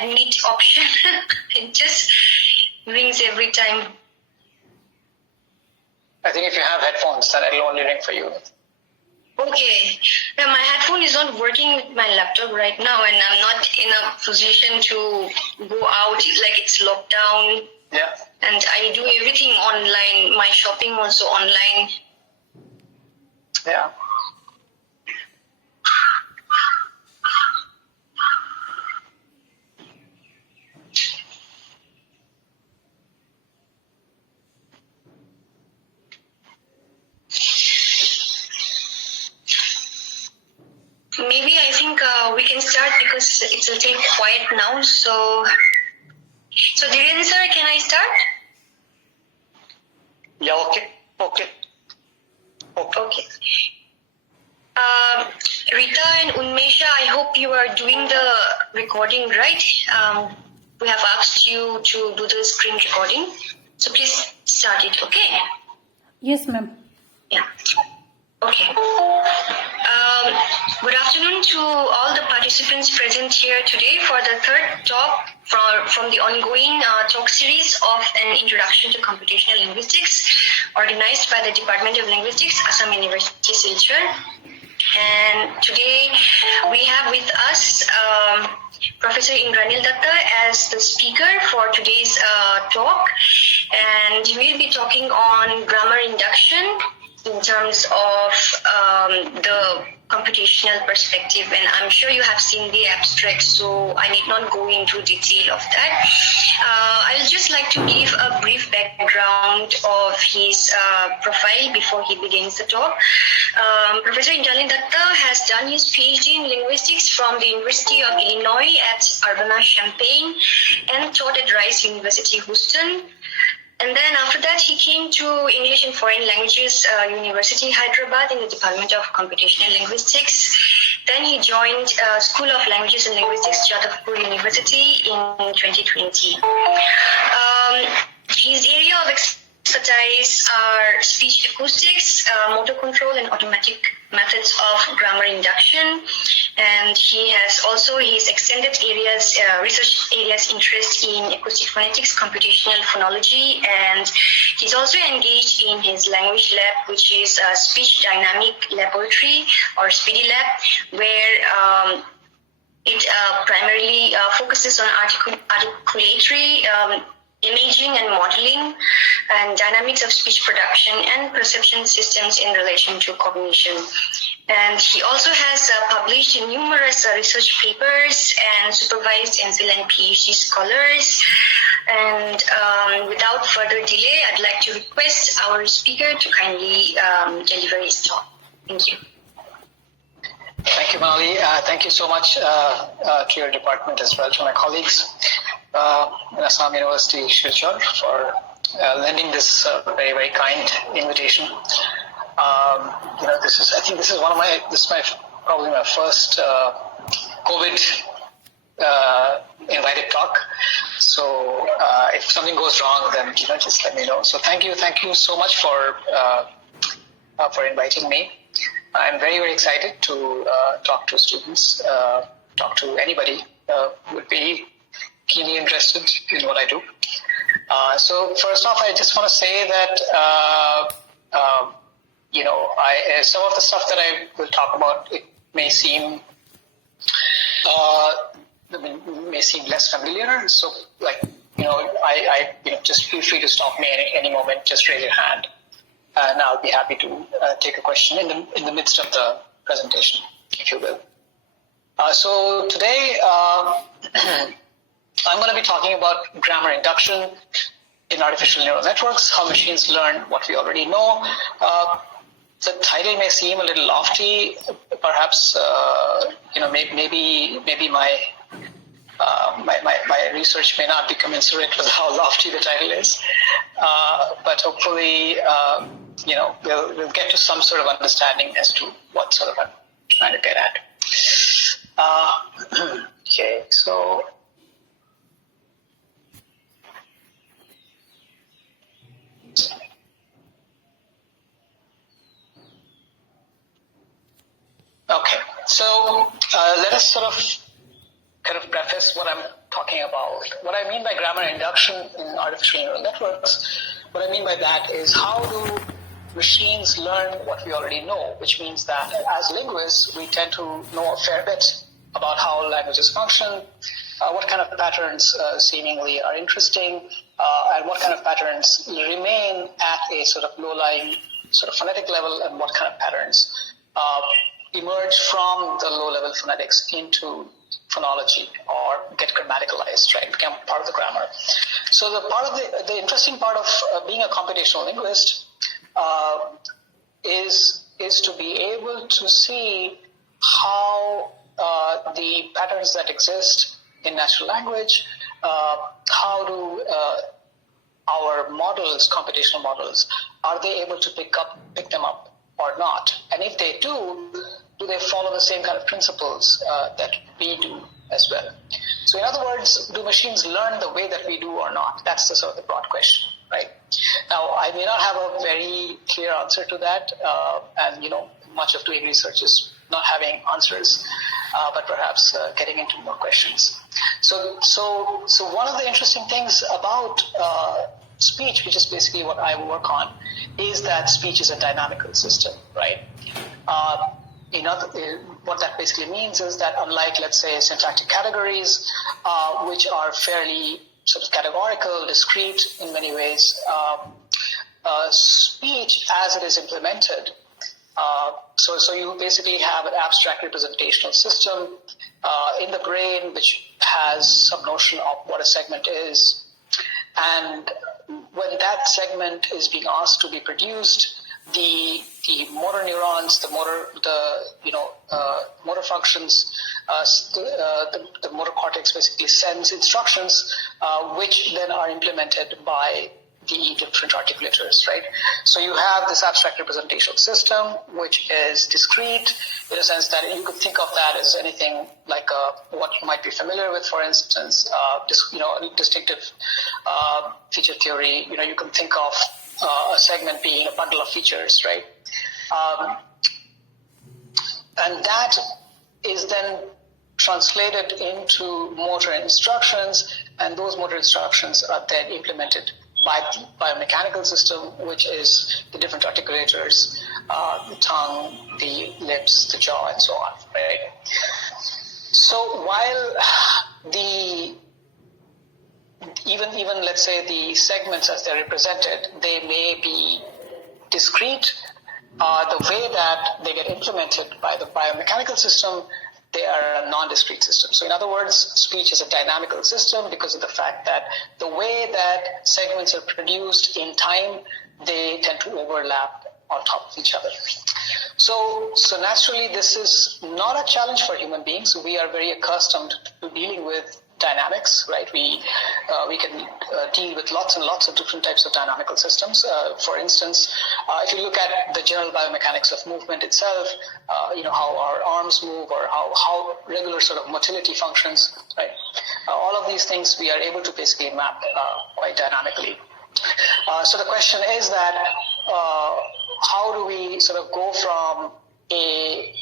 admit option. It just rings every time. I think if you have headphones, then it'll only ring for you. Okay. Now my headphone is not working with my laptop right now, and I'm not in a position to go out. Like it's locked down. Yeah. And I do everything online. My shopping also online. Yeah. Maybe I think we can start because it's a little quiet now. So Dhiren sir, can I start? Yeah, okay. Rita and Unmesha, I hope you are doing the recording right. We have asked you to do the screen recording. So please start it, okay? Yes, ma'am. Yeah. Okay. Good afternoon to all the participants present here today for the third talk from the ongoing talk series of an introduction to computational linguistics organized by the Department of Linguistics, Assam University, Silchar. And today we have with us Professor Indranil Dutta as the speaker for today's talk, and he will be talking on grammar induction in terms of the computational perspective, and I'm sure you have seen the abstract, so I need not go into detail of that. I'll just like to give a brief background of his profile before he begins the talk. Professor Indranil Dutta has done his PhD in linguistics from the University of Illinois at Urbana-Champaign and taught at Rice University, Houston. And then after that, he came to English and Foreign Languages University, Hyderabad, in the Department of Computational Linguistics. Then he joined School of Languages and Linguistics, Jadavpur University in 2020. His area of expertise are speech acoustics, motor control, and automatic methods of grammar induction. And he has also his extended areas, research areas interest in acoustic phonetics, computational phonology, and he's also engaged in his language lab, which is a speech dynamic laboratory or speedy lab, where it primarily focuses on articulatory imaging and modeling and dynamics of speech production and perception systems in relation to cognition. And he also has published in numerous research papers and supervised MPhil and PhD scholars. And without further delay, I'd like to request our speaker to kindly deliver his talk. Thank you. Thank you, Manali. Thank you so much to your department as well, to my colleagues in Assam University, Silchar, for lending this very, very kind invitation. This is probably my first COVID invited talk. So if something goes wrong, then just let me know. So thank you so much for inviting me. I'm very, very excited to talk to students, talk to anybody who would be keenly interested in what I do. So first off, I just want to say that some of the stuff that I will talk about, it may seem less familiar. So just feel free to stop me at any moment. Just raise your hand, and I'll be happy to take a question in the midst of the presentation, if you will. So today, I'm going to be talking about grammar induction in artificial neural networks, how machines learn what we already know. The title may seem a little lofty, perhaps. Maybe my research may not be commensurate with how lofty the title is, but hopefully, we'll get to some sort of understanding as to what sort of I'm trying to get at. Okay, so. Okay, so let us sort of kind of preface guess what I'm talking about. What I mean by grammar induction in artificial neural networks, what I mean by that is how do machines learn what we already know, which means that as linguists, we tend to know a fair bit about how languages function, what kind of patterns seemingly are interesting, and what kind of patterns remain at a sort of low-lying sort of phonetic level, and what kind of patterns emerge from the low-level phonetics into phonology or get grammaticalized, right, become part of the grammar. So the interesting part of being a computational linguist is to be able to see how the patterns that exist in natural language, how do our models, computational models, are they able to pick them up or not? And if they do they follow the same kind of principles that we do as well? So in other words, do machines learn the way that we do or not? That's the sort of the broad question, right? Now, I may not have a very clear answer to that, and much of doing research is not having answers, but perhaps getting into more questions. So one of the interesting things about speech, which is basically what I work on, is that speech is a dynamical system, right? What that basically means is that unlike, let's say, syntactic categories, which are fairly sort of categorical, discrete in many ways, speech as it is implemented, so you basically have an abstract representational system in the brain which has some notion of what a segment is, and when that segment is being asked to be produced, the motor neurons, the motor functions, the motor cortex basically sends instructions, which then are implemented by the different articulators, right? So you have this abstract representational system, which is discrete in a sense that you could think of that as anything like what you might be familiar with, for instance, distinctive feature theory. You can think of a segment being a bundle of features, right? And that is then translated into motor instructions, and those motor instructions are then implemented by the biomechanical system, which is the different articulators, the tongue, the lips, the jaw, and so on, right? So while even let's say the segments as they're represented, they may be discrete, the way that they get implemented by the biomechanical system, they are a non-discrete system. So in other words, speech is a dynamical system because of the fact that the way that segments are produced in time, they tend to overlap on top of each other. So naturally, this is not a challenge for human beings. We are very accustomed to dealing with dynamics, right? We can deal with lots and lots of different types of dynamical systems. For instance, if you look at the general biomechanics of movement itself, how our arms move or how regular sort of motility functions, right? All of these things we are able to basically map quite dynamically. So the question is that how do we sort of go from a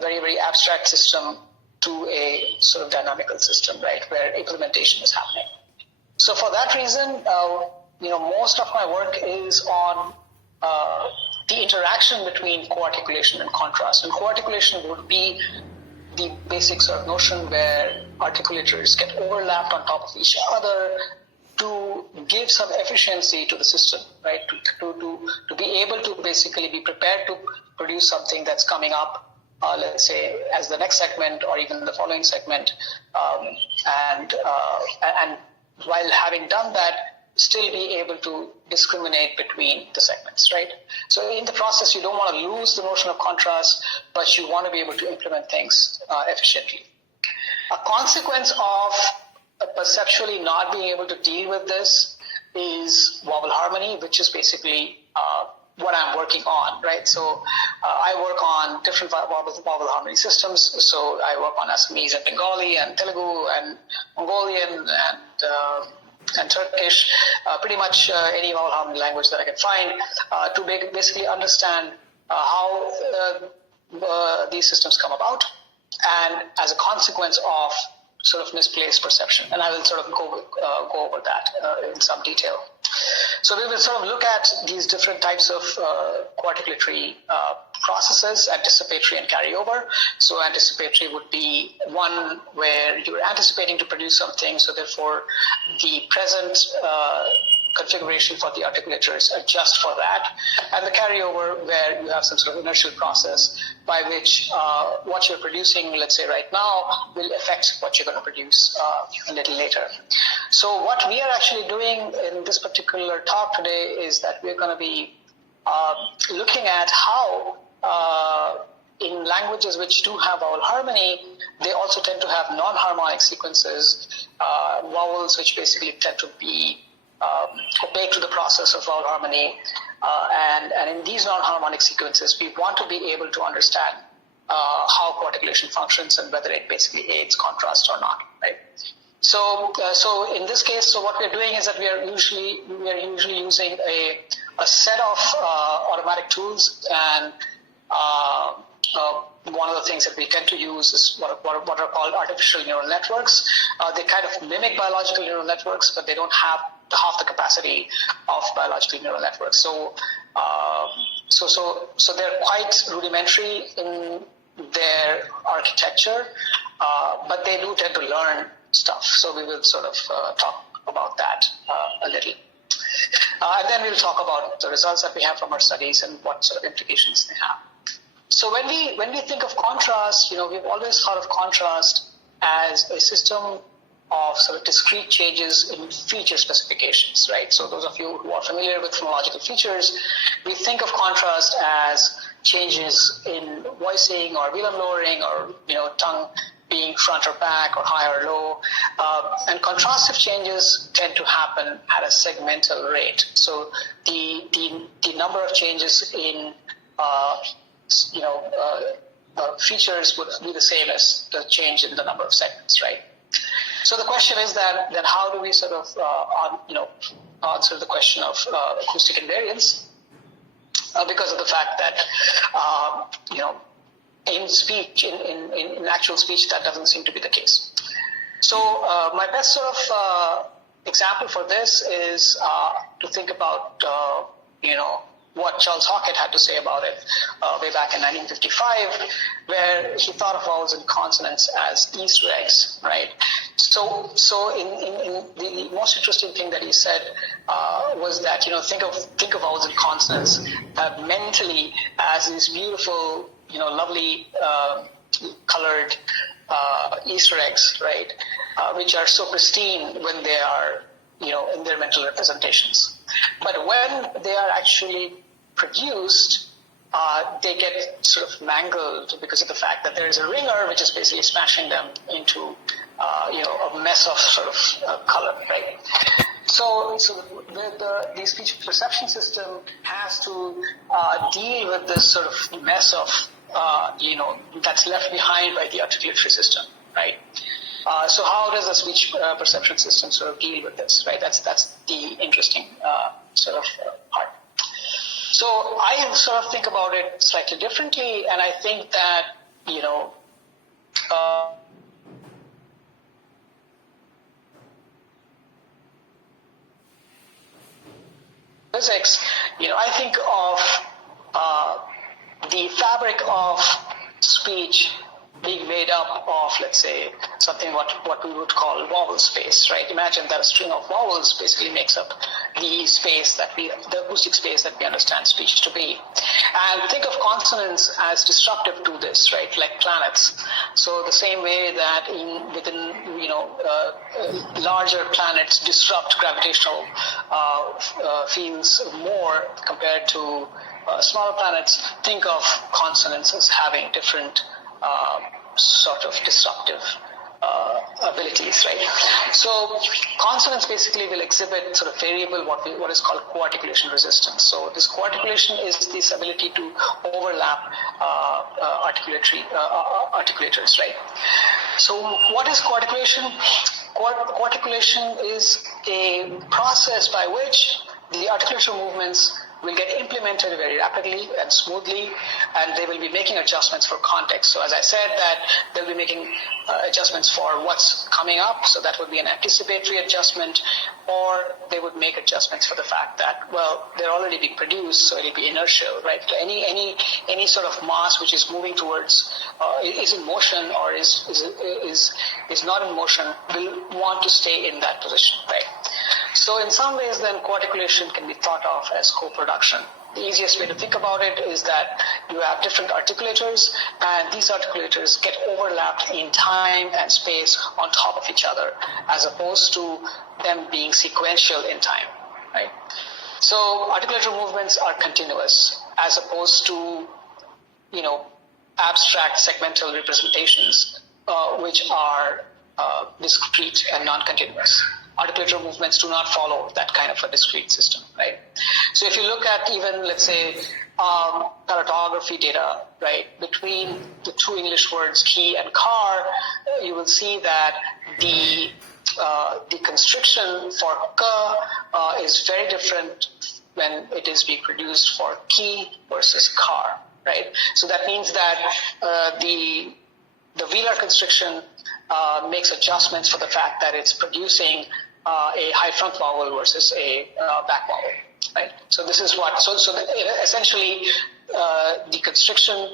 very, very abstract system to a sort of dynamical system, right, where implementation is happening. So for that reason, most of my work is on the interaction between co-articulation and contrast. And co-articulation would be the basic sort of notion where articulators get overlapped on top of each other to give some efficiency to the system, right, to be able to basically be prepared to produce something that's coming up, let's say, as the next segment or even the following segment, and while having done that, still be able to discriminate between the segments, right? So in the process, you don't want to lose the notion of contrast, but you want to be able to implement things efficiently. A consequence of perceptually not being able to deal with this is vowel harmony, which is basically what I'm working on, right? So I work on different vowel harmony systems. So I work on Assamese and Bengali and Telugu and Mongolian and Turkish, pretty much any vowel harmony language that I can find, to basically understand how these systems come about. And as a consequence of sort of misplaced perception, and I will sort of go over that in some detail. So we will sort of look at these different types of co-articulatory processes, anticipatory and carryover. So anticipatory would be one where you're anticipating to produce something, so therefore the present configuration for the articulators adjust for that, and the carryover where you have some sort of inertial process by which what you're producing, let's say right now, will affect what you're going to produce a little later. So what we are actually doing in this particular talk today is that we're going to be looking at how in languages which do have vowel harmony, they also tend to have non-harmonic sequences, vowels which basically tend to be opaque to the process of vowel harmony, and in these non-harmonic sequences, we want to be able to understand how co-articulation functions and whether it basically aids contrast or not, right? So in this case, so what we're doing is that we are usually using a set of automatic tools, and one of the things that we tend to use is what are called artificial neural networks. They kind of mimic biological neural networks, but they don't have half the capacity of biological neural networks. So they're quite rudimentary in their architecture, but they do tend to learn stuff. So we will sort of talk about that a little. And then we'll talk about the results that we have from our studies and what sort of implications they have. So when we think of contrast, we've always thought of contrast as a system of sort of discrete changes in feature specifications, right? So those of you who are familiar with phonological features, we think of contrast as changes in voicing or velum lowering, or tongue being front or back or high or low, and contrastive changes tend to happen at a segmental rate. So the number of changes in features would be the same as the change in the number of segments, right? So the question is then how do we sort of answer the question of acoustic invariance, because of the fact that in speech, in actual speech, that doesn't seem to be the case. So my best sort of example for this is to think about what Charles Hockett had to say about it way back in 1955, where he thought of vowels and consonants as Easter eggs, right? So in the most interesting thing that he said was that think of vowels and consonants mentally as these beautiful, lovely colored Easter eggs, right? Which are so pristine when they are in their mental representations. But when they are actually produced, they get sort of mangled because of the fact that there is a ringer which is basically smashing them into a mess of sort of color, right? So the speech perception system has to deal with this sort of mess of that's left behind by the articulatory system, right? So how does the speech perception system sort of deal with this, right? That's the interesting sort of part. So I sort of think about it slightly differently, and I think that physics, I think of the fabric of speech being made up of, let's say, something what we would call vowel space, right? Imagine that a string of vowels basically makes up the acoustic space that we understand speech to be. And think of consonants as disruptive to this, right? Like planets. So the same way that within larger planets disrupt gravitational fields more compared to smaller planets, think of consonants as having different sort of disruptive abilities, right? So consonants basically will exhibit sort of variable what is called co-articulation resistance. So this co-articulation is this ability to overlap articulators, right? So what is co-articulation? Co-articulation is a process by which the articulatory movements will get implemented very rapidly and smoothly, and they will be making adjustments for context. So as I said, that they'll be making adjustments for what's coming up, so that would be an anticipatory adjustment, or they would make adjustments for the fact that, well, they're already being produced, so it'll be inertial, right? Any sort of mass which is moving towards, is in motion or is not in motion, will want to stay in that position, right? So in some ways, then, co-articulation can be thought of as co-production. The easiest way to think about it is that you have different articulators, and these articulators get overlapped in time and space on top of each other, as opposed to them being sequential in time, right? So articulator movements are continuous, as opposed to, abstract segmental representations, which are discrete and non-continuous. Articulator movements do not follow that kind of a discrete system, right? So if you look at even, let's say, palatography data, right, between the two English words key and car, you will see that the constriction for k is very different when it is being produced for key versus car, right? So that means that the velar constriction makes adjustments for the fact that it's producing a high front vowel versus a back vowel, right? So this is what, so essentially the constriction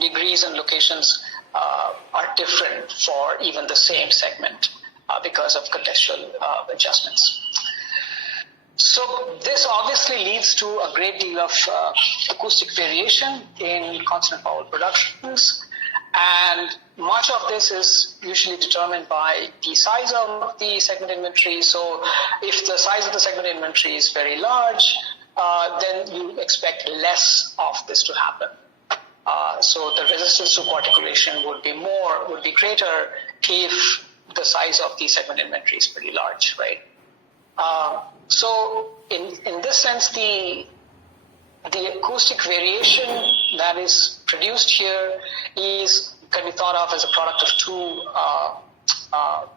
degrees and locations are different for even the same segment because of contextual adjustments. So this obviously leads to a great deal of acoustic variation in consonant vowel productions, and much of this is usually determined by the size of the segment inventory. So if the size of the segment inventory is very large, then you expect less of this to happen. So the resistance to co-articulation would be greater if the size of the segment inventory is pretty large, right? So in this sense, the acoustic variation that is produced here can be thought of as a product of two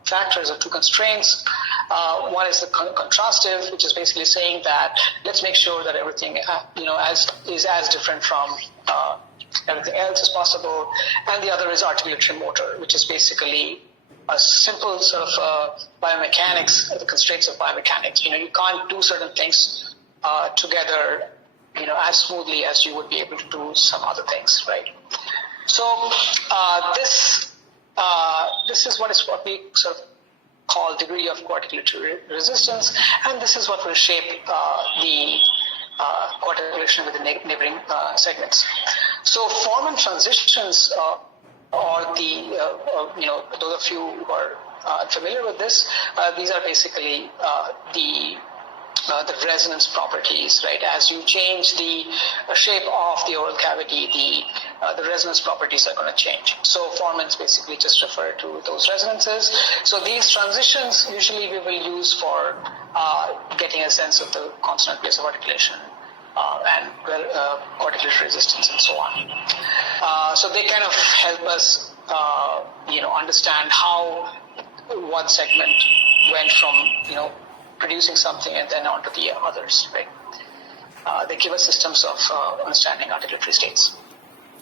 factors or two constraints. One is the contrastive, which is basically saying that let's make sure that everything is as different from everything else as possible, and the other is articulatory motor, which is basically a simple sort of biomechanics, the constraints of biomechanics. You can't do certain things together, as smoothly as you would be able to do some other things, right? So this is what we sort of call degree of co-articulatory resistance, and this is what will shape the co-articulation with the neighboring segments. So form and transitions, or those of you who are familiar with this, these are basically the resonance properties, right? As you change the shape of the oral cavity, the resonance properties are going to change. So formants basically just refer to those resonances. So these transitions usually we will use for getting a sense of the consonant place of articulation and articulatory resistance and so on. So they kind of help us, understand how one segment went from, producing something and then onto the others, right? They give us systems of understanding articulatory states.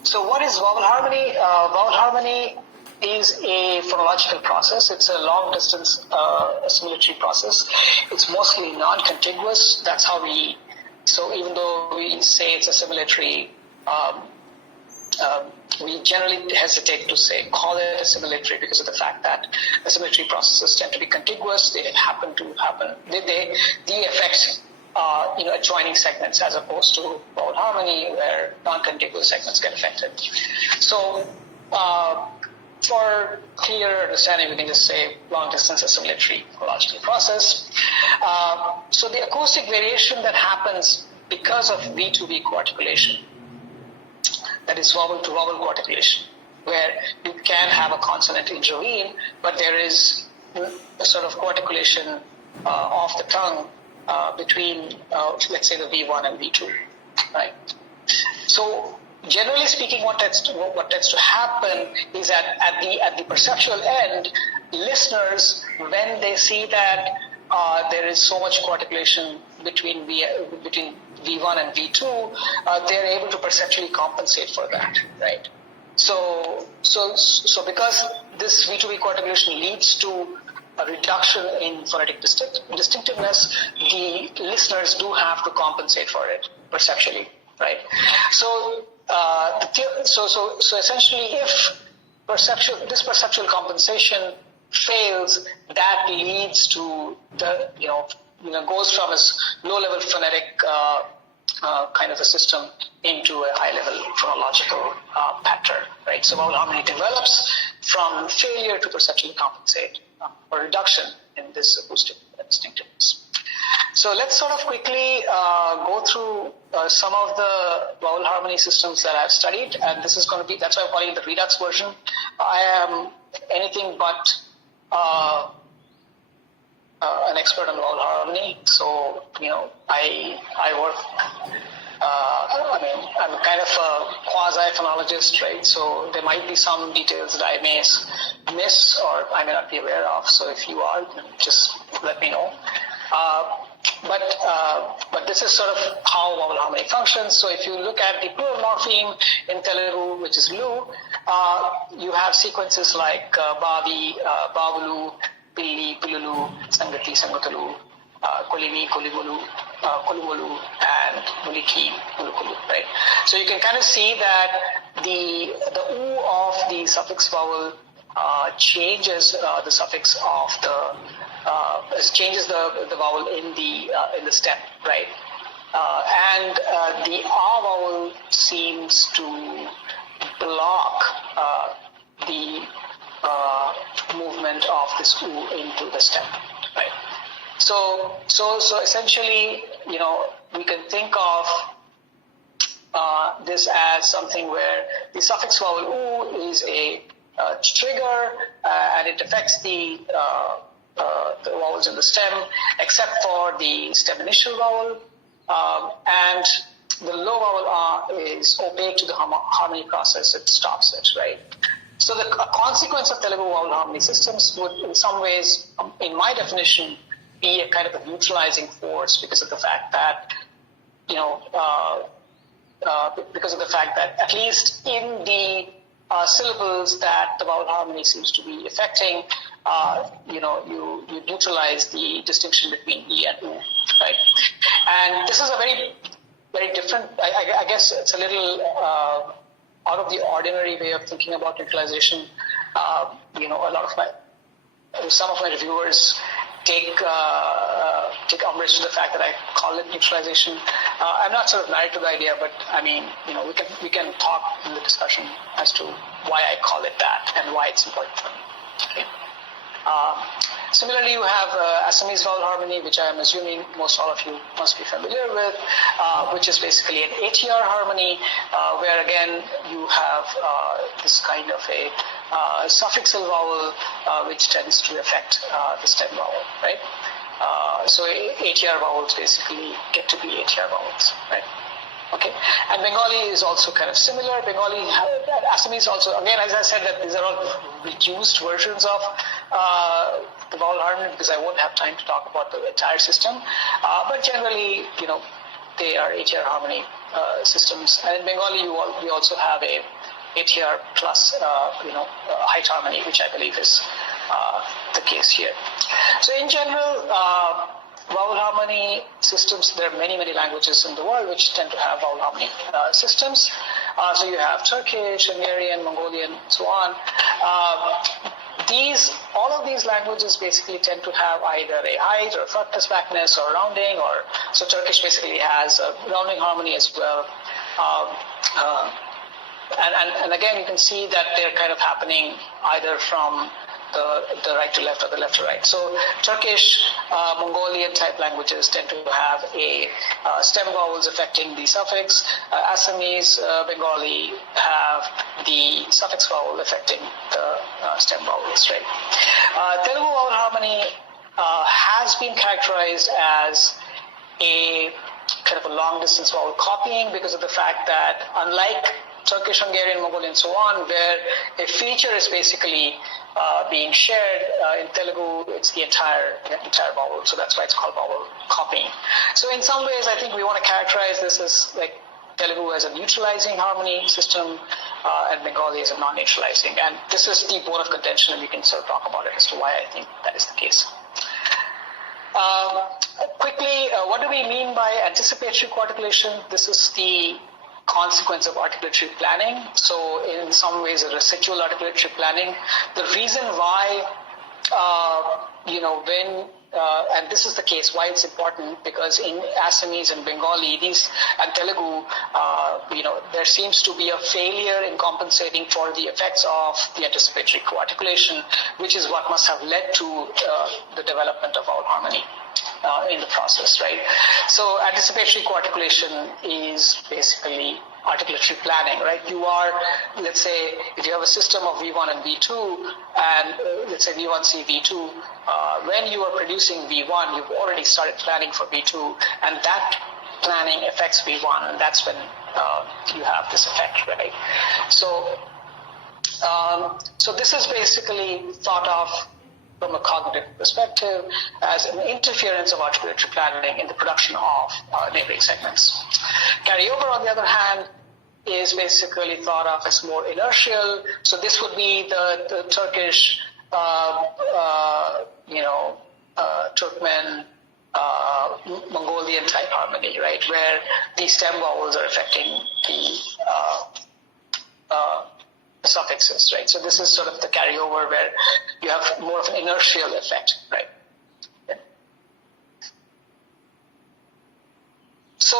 So what is vowel harmony? Vowel harmony is a phonological process. It's a long-distance assimilatory process. It's mostly non-contiguous. That's how so even though we say it's assimilatory, we generally hesitate to call it assimilatory because of the fact that assimilatory processes tend to be contiguous. They affect adjoining segments, as opposed to vowel harmony, where non-contiguous segments get affected. So for clear understanding, we can just say long-distance assimilatory phonological process. So the acoustic variation that happens because of V2V co-articulation, that is vowel to vowel co-articulation, where you can have a consonant intervene, but there is a sort of co-articulation of the tongue between, let's say, the V1 and V2, right? So generally speaking, what tends to happen is that at the perceptual end, listeners, when they see that there is so much co-articulation between V1 and V2, they're able to perceptually compensate for that, right? So because this V2V coarticulation leads to a reduction in phonetic distinctiveness, the listeners do have to compensate for it perceptually, right? So essentially, if this perceptual compensation fails, that leads to the goes from a low-level phonetic kind of a system into a high-level phonological pattern, right? So vowel harmony develops from failure to perceptually compensate or reduction in this acoustic distinctiveness. So let's sort of quickly go through some of the vowel harmony systems that I've studied, and this is going to be, that's why I'm calling it the Redux version. I am anything but an expert on vowel harmony, so I work. I'm kind of a quasi-phonologist, right? So there might be some details that I may miss or I may not be aware of. So if you are, just let me know. But this is sort of how vowel harmony functions. So if you look at the plural morpheme in Telugu, which is lu, you have sequences like bavi, bavulu, pilli, pillulu, sangati, sangatalu, kolimi, koligulu, kolugolu, and muliki, mulukulu, right? So you can kind of see that the u of the suffix vowel changes the suffix of changes the vowel in the stem, right? And the a vowel seems to block the movement of this u into the stem, right? So essentially, we can think of this as something where the suffix vowel u is a trigger, and it affects the vowels in the stem, except for the stem initial vowel, and the low vowel a is opaque to the harmony process. It stops it, right? So the consequence of Telugu vowel harmony systems would, in some ways, in my definition, be a kind of a neutralizing force because of the fact that, at least in the syllables that the vowel harmony seems to be affecting, you neutralize the distinction between e and u, right? And this is a very, very different, I guess it's a little out of the ordinary way of thinking about neutralization. Some of my reviewers take umbrage to the fact that I call it neutralization. I'm not sort of married to the idea, but I mean, we can talk in the discussion as to why I call it that and why it's important for me. Okay. Similarly, you have Assamese vowel harmony, which I am assuming most all of you must be familiar with, which is basically an ATR harmony, where again you have this kind of a suffixal vowel which tends to affect the stem vowel, right? So ATR vowels basically get to be ATR vowels, right? Okay, and Bengali is also kind of similar. Bengali, Assamese also, again, as I said, that these are all reduced versions of the vowel harmony because I won't have time to talk about the entire system. But generally, they are ATR harmony systems. And in Bengali, we also have a ATR plus, height harmony, which I believe is the case here. So in general, vowel harmony systems, there are many, many languages in the world which tend to have vowel harmony systems. So you have Turkish, Hungarian, Mongolian, so on. All of these languages basically tend to have either a height or a flatness, backness, or rounding, so Turkish basically has a rounding harmony as well. And again, you can see that they're kind of happening either from the right to left or the left to right. So Turkish, Mongolian type languages tend to have a stem vowels affecting the suffix. Assamese, Bengali have the suffix vowel affecting the stem vowels, right? Telugu vowel harmony has been characterized as a kind of a long distance vowel copying because of the fact that unlike Turkish, Hungarian, Mongolian, and so on, where a feature is basically being shared. In Telugu, it's the entire vowel, so that's why it's called vowel copying. So in some ways, I think we want to characterize this as like Telugu as a neutralizing harmony system, and Bengali as a non-neutralizing. And this is the bone of contention, and we can sort of talk about it as to why I think that is the case. Quickly, what do we mean by anticipatory co-articulation? This is the consequence of articulatory planning. So in some ways, a residual articulatory planning. The reason why, and this is the case, why it's important, because in Assamese and Bengali, and Telugu, there seems to be a failure in compensating for the effects of the anticipatory co-articulation, which is what must have led to the development of vowel harmony in the process, right? So anticipatory co-articulation is basically articulatory planning, right? You are, let's say, if you have a system of V1 and V2, and let's say V1C, V2, when you are producing V1, you've already started planning for V2, and that planning affects V1, and that's when you have this effect, right? So this is basically thought of from a cognitive perspective as an interference of articulatory planning in the production of neighboring segments. Carryover, on the other hand, is basically thought of as more inertial. So this would be the Turkish, Turkmen, Mongolian type harmony, right, where the stem vowels are affecting the suffixes, right? So this is sort of the carryover where you have more of an inertial effect, right? So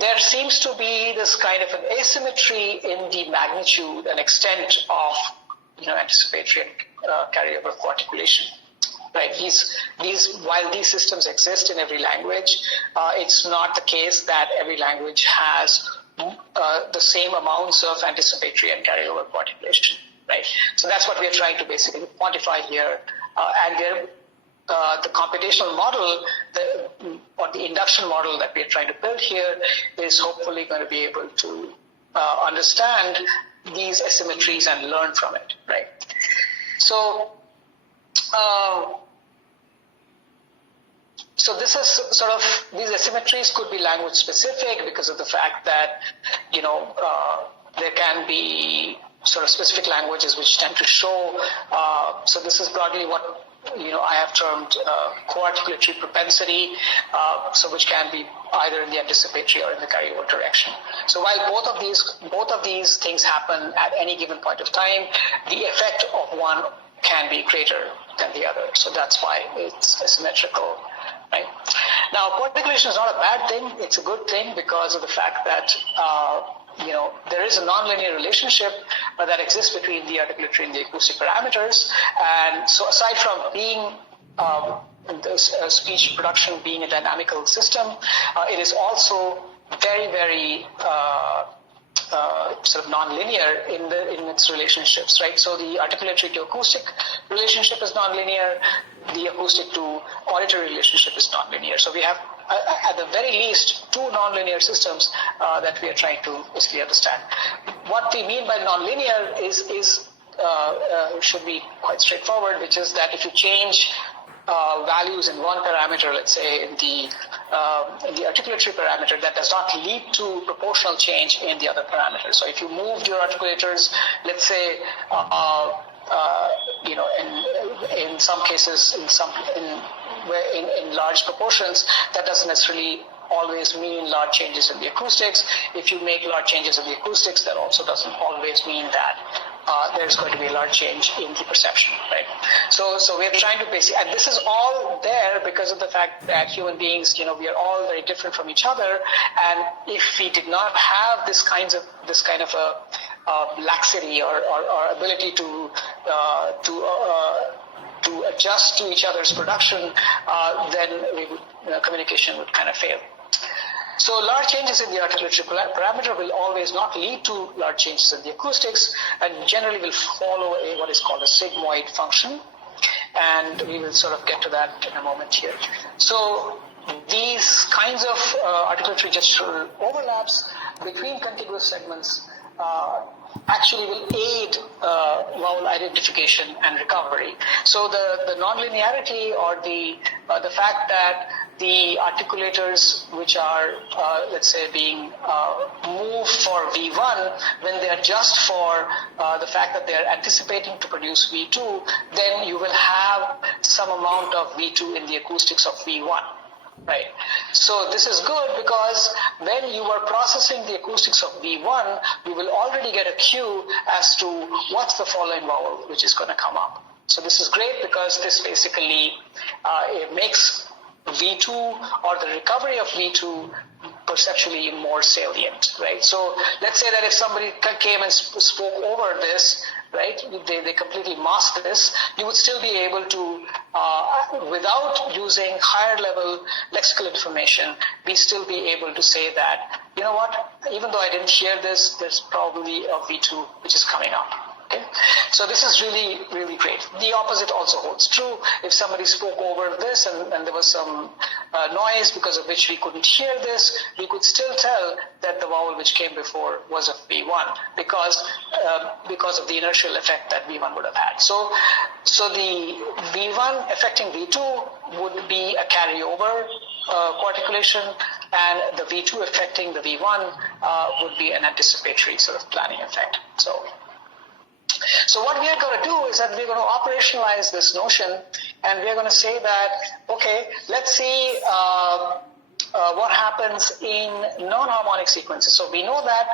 there seems to be this kind of an asymmetry in the magnitude and extent of anticipatory and carryover co-articulation. Right. While these systems exist in every language, it's not the case that every language has the same amounts of anticipatory and carryover co-articulation. Right. So that's what we are trying to basically quantify here, and the computational model, or the induction model that we are trying to build here, is hopefully going to be able to understand these asymmetries and learn from it. Right. So. So this is sort of, these asymmetries could be language specific because of the fact that, there can be sort of specific languages which tend to show, so this is broadly what, I have termed co-articulatory propensity, so which can be either in the anticipatory or in the carryover direction. So while both of these things happen at any given point of time, the effect of one can be greater than the other. So that's why it's asymmetrical, right? Now, co-articulation is not a bad thing. It's a good thing because of the fact that, there is a nonlinear relationship that exists between the articulatory and the acoustic parameters. And so aside from being speech production being a dynamical system, it is also very, very sort of non-linear in its relationships, right? So the articulatory to acoustic relationship is non-linear, the acoustic to auditory relationship is non-linear. So we have, at the very least, two non-linear systems that we are trying to basically understand. What we mean by non-linear should be quite straightforward, which is that if you change values in one parameter, let's say in the articulatory parameter, that does not lead to proportional change in the other parameters. So if you moved your articulators, let's say, in some cases, in large proportions, that doesn't necessarily always mean large changes in the acoustics. If you make large changes in the acoustics, that also doesn't always mean that there's going to be a large change in the perception, right? So we're trying to basically, and this is all there because of the fact that human beings, we are all very different from each other, and if we did not have this kind of a laxity or ability to adjust to each other's production, then communication would kind of fail. So large changes in the articulatory parameter will always not lead to large changes in the acoustics, and generally will follow what is called a sigmoid function, and we will sort of get to that in a moment here. So these kinds of articulatory gestural overlaps between contiguous segments actually will aid vowel identification and recovery. So the nonlinearity or the fact that the articulators which are, let's say, being moved for V1, when they adjust for the fact that they are anticipating to produce V2, then you will have some amount of V2 in the acoustics of V1. Right. So this is good because when you are processing the acoustics of V1, you will already get a cue as to what's the following vowel which is going to come up. So this is great because this basically it makes V2 or the recovery of V2 perceptually more salient, right? So let's say that if somebody came and spoke over this, right, they completely mask this, you would still be able to, without using higher level lexical information, we still be able to say that, you know what, even though I didn't hear this, there's probably a V2 which is coming up. Okay? So this is really, really great. The opposite also holds true. If somebody spoke over this and there was some noise because of which we couldn't hear this, we could still tell that the vowel which came before was of V1 because of the inertial effect that V1 would have had. So the V1 affecting V2 would be a carryover articulation, and the V2 affecting the V1 would be an anticipatory sort of planning effect. So what we are going to do is that we're going to operationalize this notion, and we're going to say that, okay, let's see what happens in non-harmonic sequences. So we know that,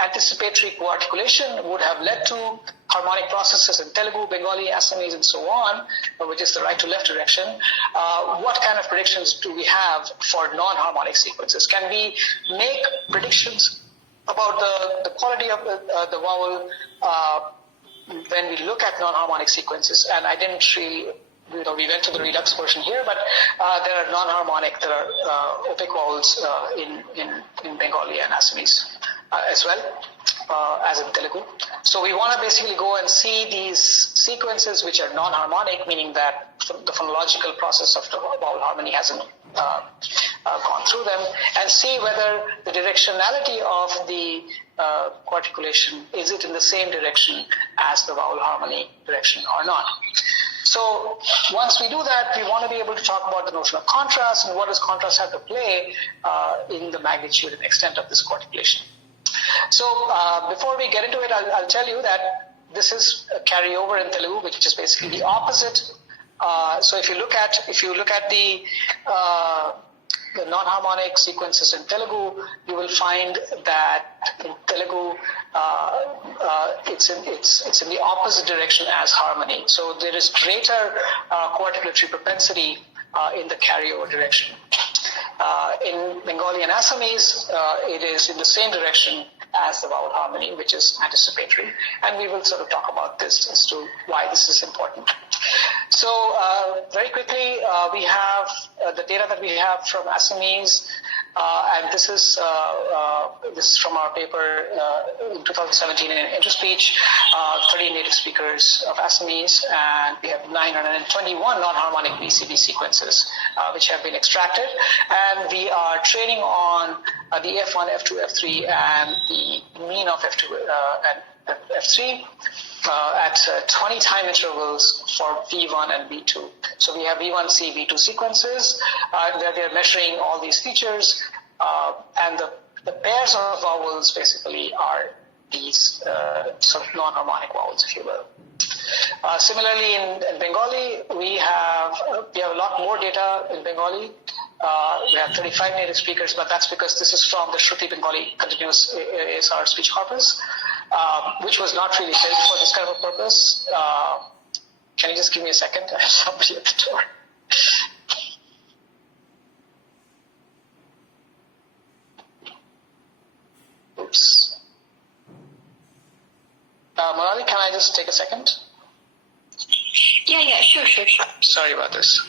anticipatory co-articulation would have led to harmonic processes in Telugu, Bengali, Assamese, and so on, which is the right to left direction. What kind of predictions do we have for non-harmonic sequences? Can we make predictions about the quality of the vowel when we look at non-harmonic sequences? And I didn't really, we went to the Redux version here, but there are non-harmonic, there are opaque vowels in Bengali and Assamese as well as in Telugu. So we want to basically go and see these sequences which are non-harmonic, meaning that the phonological process of the vowel harmony hasn't gone through them, and see whether the directionality of the articulation, is it in the same direction as the vowel harmony direction or not. So once we do that, we want to be able to talk about the notion of contrast and what does contrast have to play in the magnitude and extent of this articulation. So before we get into it, I'll tell you that this is a carryover in Telugu, which is basically the opposite. So if you look at the non-harmonic sequences in Telugu, you will find that in Telugu it's in the opposite direction as harmony. So there is greater co-articulatory propensity in the carryover direction. In Bengali and Assamese, it is in the same direction as the vowel harmony, which is anticipatory. And we will sort of talk about this as to why this is important. So very quickly, we have the data that we have from Assamese, and this is from our paper in 2017 in Interspeech, 30 native speakers of Assamese, and we have 921 non-harmonic VCB sequences which have been extracted, and we are training on the F1, F2, F3, and the mean of F2 and F3 at 20 time intervals for V1 and V2. So we have V1C, V2 sequences where they are measuring all these features, and the pairs of vowels basically are these sort of non-harmonic vowels, if you will. Similarly, in Bengali, we have a lot more data in Bengali. We have 35 native speakers, but that's because this is from the Shruti Bengali Continuous ASR speech corpus, which was not really built for this kind of a purpose. Can you just give me a second? I have somebody at the door. Oops. Monali, can I just take a second? Yeah, sure. Sorry about this.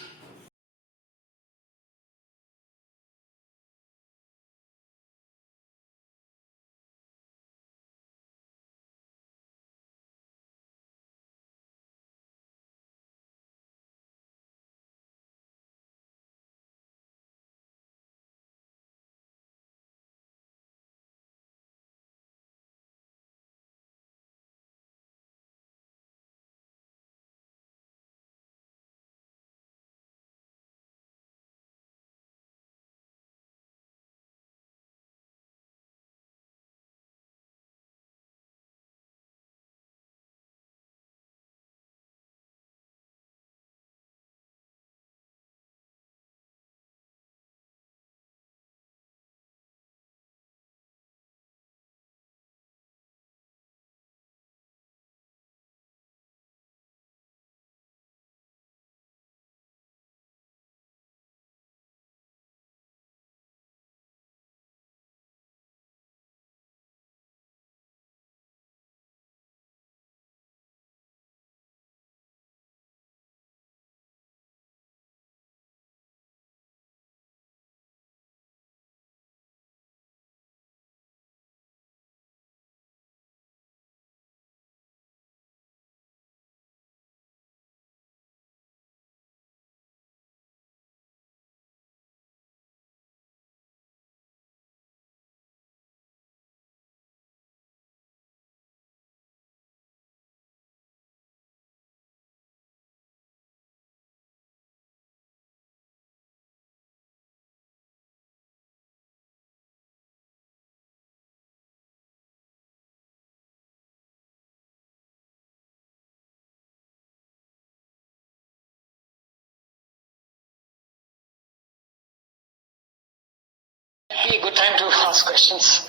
be a good time to ask questions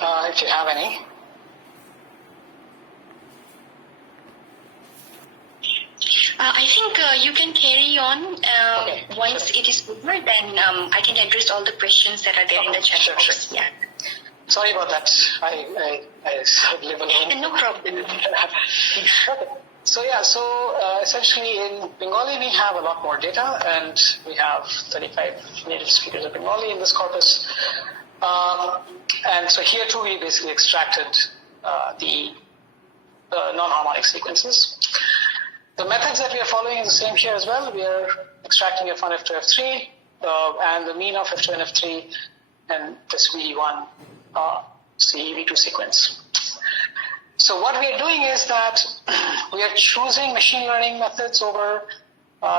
if you have any. I think you can carry on. Okay, Once sure. it is over, then I can address all the questions that are there in the chat Sure, box. sure. Yeah. Sorry about that. I live alone. No problem. Okay. So essentially in Bengali we have a lot more data, and we have 35 native speakers of Bengali in this corpus. And so here too we basically extracted the non-harmonic sequences. The methods that we are following is the same here as well. We are extracting F1, F2, F3, and the mean of F2 and F3, and this V1, V2 sequence. So what we are doing is that we are choosing machine learning methods over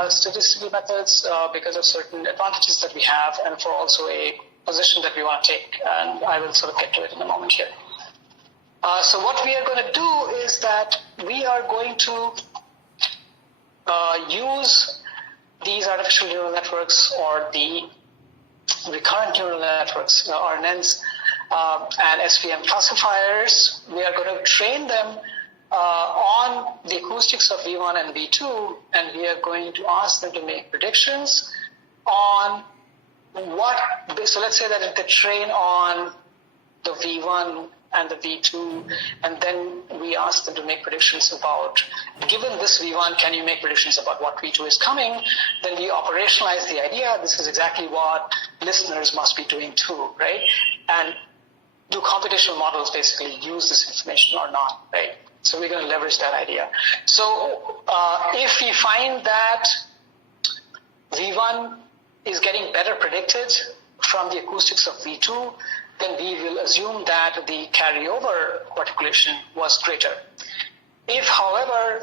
statistical methods because of certain advantages that we have, and for also a position that we want to take. And I will sort of get to it in a moment here. So what we are going to do is that we are going to use these artificial neural networks or the recurrent neural networks, RNNs, and SVM classifiers. We are going to train them on the acoustics of V1 and V2, and we are going to ask them to make predictions on what. So let's say that if they train on the V1 and the V2, and then we ask them to make predictions about, given this V1, can you make predictions about what V2 is coming? Then we operationalize the idea. This is exactly what listeners must be doing too, right? And do computational models basically use this information or not, right? So we're going to leverage that idea. So if we find that V1 is getting better predicted from the acoustics of V2, then we will assume that the carryover articulation was greater. If, however,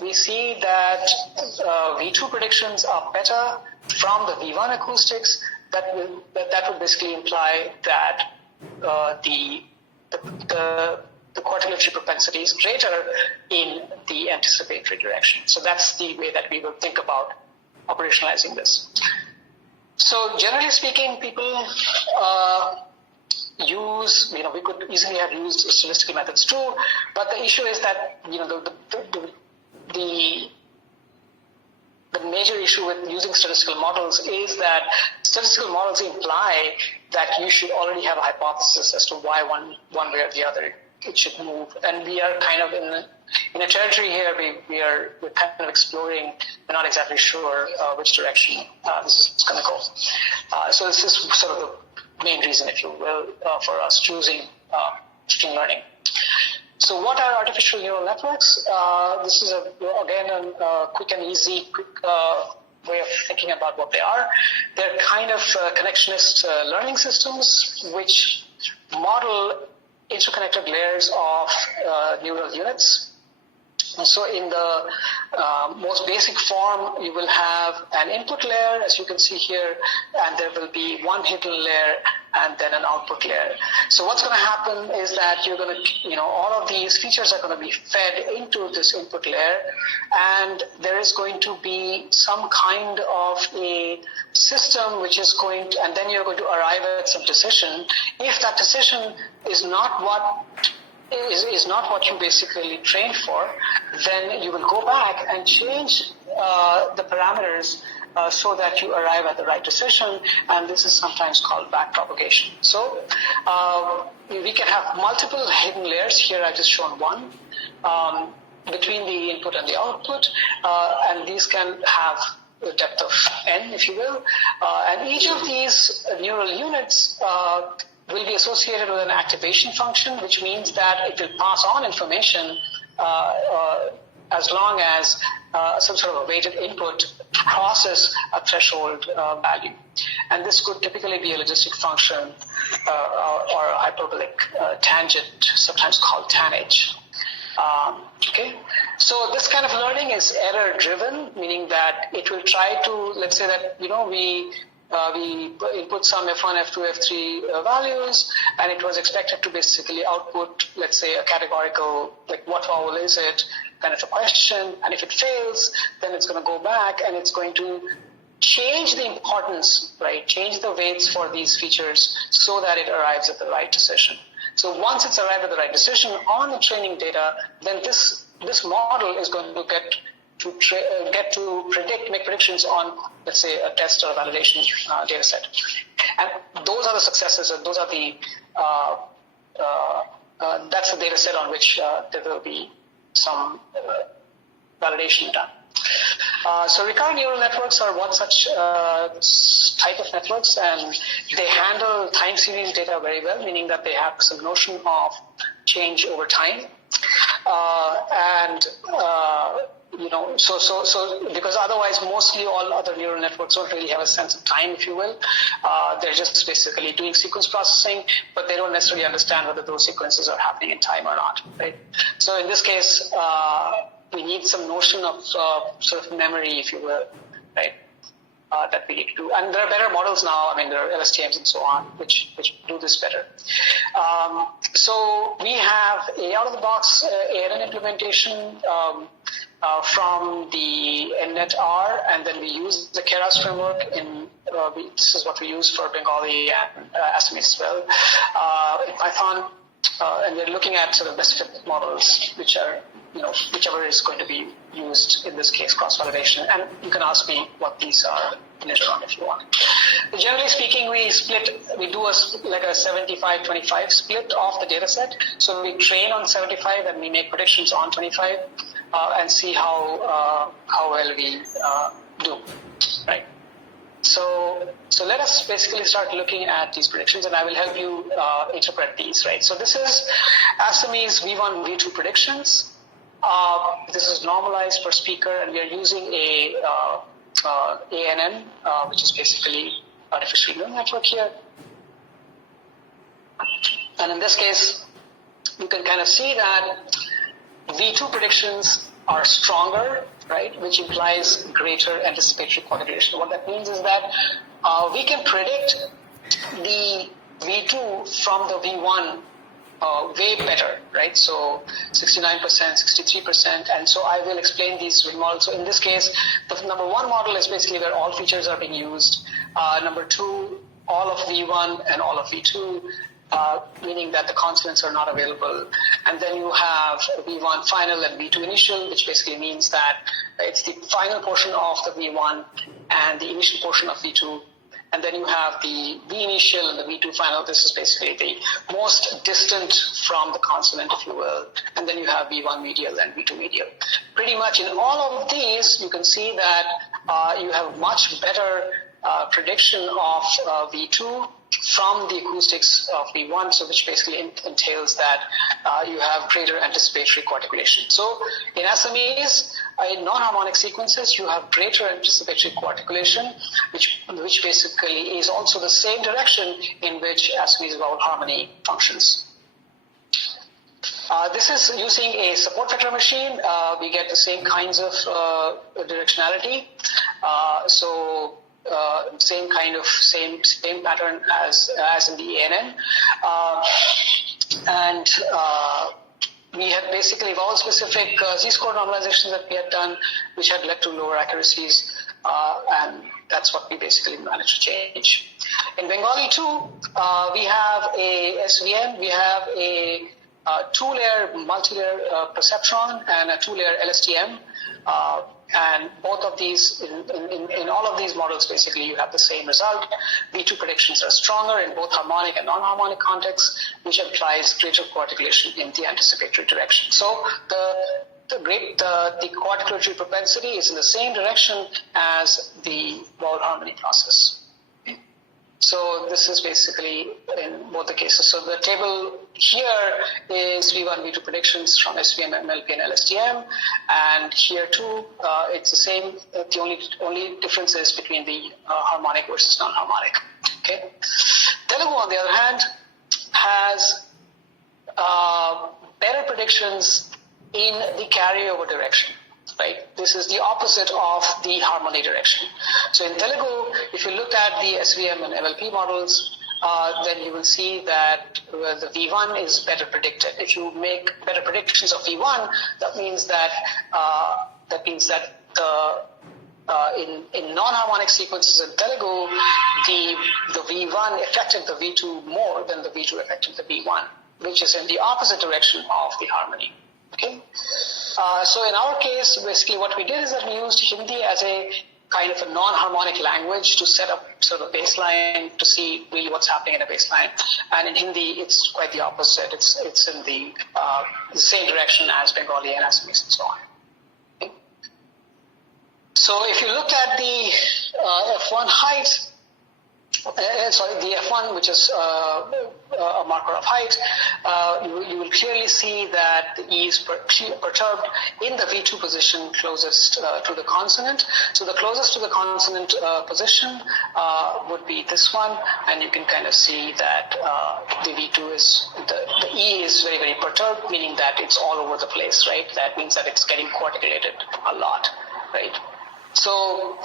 we see that V2 predictions are better from the V1 acoustics, that would basically imply that the articulatory propensity is greater in the anticipatory direction. So that's the way that we will think about operationalizing this. So generally speaking, people use, we could easily have used statistical methods too, but the issue is that, the major issue with using statistical models is that statistical models imply that you should already have a hypothesis as to why one way or the other it should move. And we are kind of in a territory here we're kind of exploring. We're not exactly sure which direction this is going to go. So this is sort of the main reason, if you will, for us choosing machine learning. So what are artificial neural networks? This is, again, a quick and easy way of thinking about what they are. They're kind of connectionist learning systems which model interconnected layers of neural units. And so in the most basic form, you will have an input layer, as you can see here, and there will be one hidden layer and then an output layer. So what's going to happen is that you're going to, all of these features are going to be fed into this input layer, and there is going to be some kind of a system which is going to, and then you're going to arrive at some decision. If that decision is not what you basically trained for, then you will go back and change the parameters so that you arrive at the right decision, and this is sometimes called backpropagation. So we can have multiple hidden layers. Here I've just shown one between the input and the output, and these can have a depth of n, if you will, and each of these neural units will be associated with an activation function, which means that it will pass on information as long as some sort of a weighted input crosses a threshold value. And this could typically be a logistic function or a hyperbolic tangent, sometimes called tanh. Okay, so this kind of learning is error-driven, meaning that it will try to, let's say that, we input some F1, F2, F3 values, and it was expected to basically output, let's say, a categorical, like what vowel is it, kind of a question. And if it fails, then it's going to go back and it's going to change the importance, right? Change the weights for these features so that it arrives at the right decision. So once it's arrived at the right decision on the training data, then this model is going to get to make predictions on, let's say, a test or a validation data set. And those are the successes, and those are the that's the data set on which there will be some validation done. So recurrent neural networks are one such type of networks, and they handle time series data very well, meaning that they have some notion of change over time. So because otherwise mostly all other neural networks don't really have a sense of time, if you will. They're just basically doing sequence processing, but they don't necessarily understand whether those sequences are happening in time or not, right? So in this case, we need some notion of sort of memory, if you will, right? That we need to do. And there are better models now. I mean, there are LSTMs and so on, which do this better. So we have a out-of-the-box ANN implementation from the NetR, and then we use the Keras framework. This is what we use for Bengali and Assamese as well. In Python, and we're looking at sort of best fit models, which are, whichever is going to be used in this case, cross-validation. And you can ask me what these are later on if you want. But generally speaking, we do a 75-25 split of the data set. So we train on 75 and we make predictions on 25 and see how well we do, right? So let us basically start looking at these predictions, and I will help you interpret these, right? So this is Assamese V1, V2 predictions. This is normalized per speaker, and we are using a ANN, which is basically artificial neural network here. And in this case, you can kind of see that V2 predictions are stronger, right, which implies greater anticipatory quantification. What that means is that we can predict the V2 from the V1 way better, right? So 69%, 63%, and so I will explain these models. So in this case, the number one model is basically where all features are being used. Number two, all of V1 and all of V2, meaning that the consonants are not available. And then you have V1 final and V2 initial, which basically means that it's the final portion of the V1 and the initial portion of V2. And then you have the V initial and the V2 final. This is basically the most distant from the consonant, if you will. And then you have V1 medial and V2 medial. Pretty much in all of these, you can see that you have much better prediction of V2 from the acoustics of V1, so which basically entails that you have greater anticipatory articulation. So in Assamese, in non-harmonic sequences, you have greater anticipatory articulation, which basically is also the same direction in which Assamese vowel harmony functions. This is using a support vector machine. We get the same kinds of directionality. Same pattern as in the ANN. We had basically vowel-specific Z-score normalization that we had done, which had led to lower accuracies, and that's what we basically managed to change. In Bengali too, we have a SVM, we have a two-layer, multi-layer perceptron, and a two-layer LSTM. And both of these, in all of these models, basically you have the same result. V2 predictions are stronger in both harmonic and non-harmonic contexts, which implies greater coarticulation in the anticipatory direction. So the coarticulatory propensity is in the same direction as the vowel harmony process. So this is basically in both the cases. So the table here is V1, V2 predictions from SVM, MLP, and LSTM. And here too, it's the same. The only difference is between the harmonic versus non-harmonic. Okay. Telugu, on the other hand, has better predictions in the carryover direction. Right? This is the opposite of the harmony direction. So in Telugu, if you look at the SVM and MLP models, then you will see that the V1 is better predicted. If you make better predictions of V1, that means that the in non-harmonic sequences in Telugu, the V1 affected the V2 more than the V2 affected the V1, which is in the opposite direction of the harmony. Okay, so in our case, basically what we did is that we used Hindi as a kind of a non-harmonic language to set up sort of a baseline to see really what's happening in a baseline. And in Hindi, it's quite the opposite. It's in the same direction as Bengali and Assamese and so on. Okay. So if you look at the F1 height, the F1, which is a marker of height, you will clearly see that the E is perturbed in the V2 position closest to the consonant. So the closest to the consonant position would be this one, and you can kind of see that the V2 is, the E is very, very perturbed, meaning that it's all over the place, right? That means that it's getting coarticulated a lot, right? So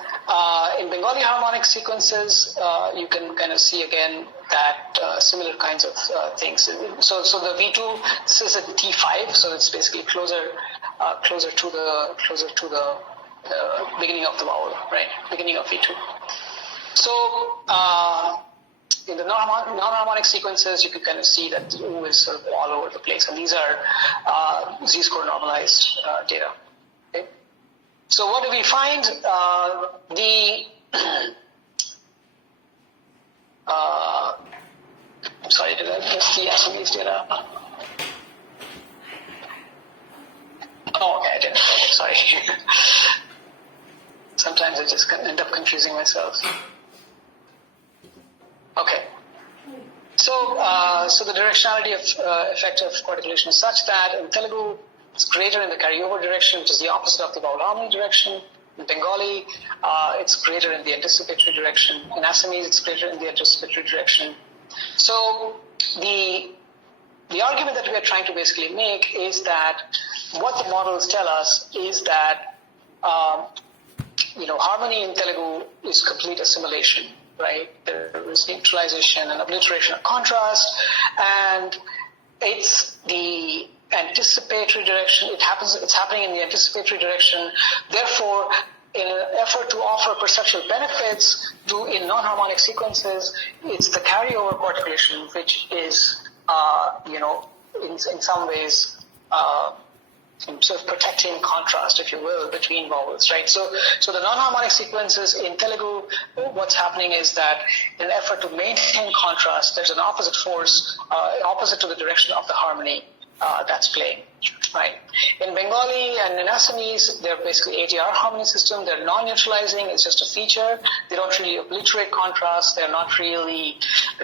in Bengali harmonic sequences, you can kind of see again that similar kinds of things. So the V2, this is a T5, so it's basically closer to the beginning of the vowel, right? Beginning of V2. So in the non-harmonic sequences, you can kind of see that the U is sort of all over the place, and these are Z-score normalized data. Okay? So what do we find? I'm sorry, did I miss the Assamese data? Oh, okay, I didn't. Sorry. Sometimes I just end up confusing myself. Okay. So the directionality of effect of coarticulation is such that in Telugu, it's greater in the carryover direction, which is the opposite of the vowel harmony direction. In Bengali, it's greater in the anticipatory direction. In Assamese, it's greater in the anticipatory direction. So the argument that we are trying to basically make is that what the models tell us is that harmony in Telugu is complete assimilation, right? There is neutralization and obliteration of contrast, and it's the anticipatory direction. It's happening in the anticipatory direction. Therefore, in an effort to offer perceptual benefits in non-harmonic sequences, it's the carryover coarticulation which is, in some ways, sort of protecting contrast, if you will, between vowels, right? So the non-harmonic sequences in Telugu, what's happening is that in an effort to maintain contrast, there's an opposite force, opposite to the direction of the harmony that's playing, right? In Bengali and in Assamese, they're basically ATR harmony system. They're non-neutralizing. It's just a feature. They don't really obliterate contrast. They're not really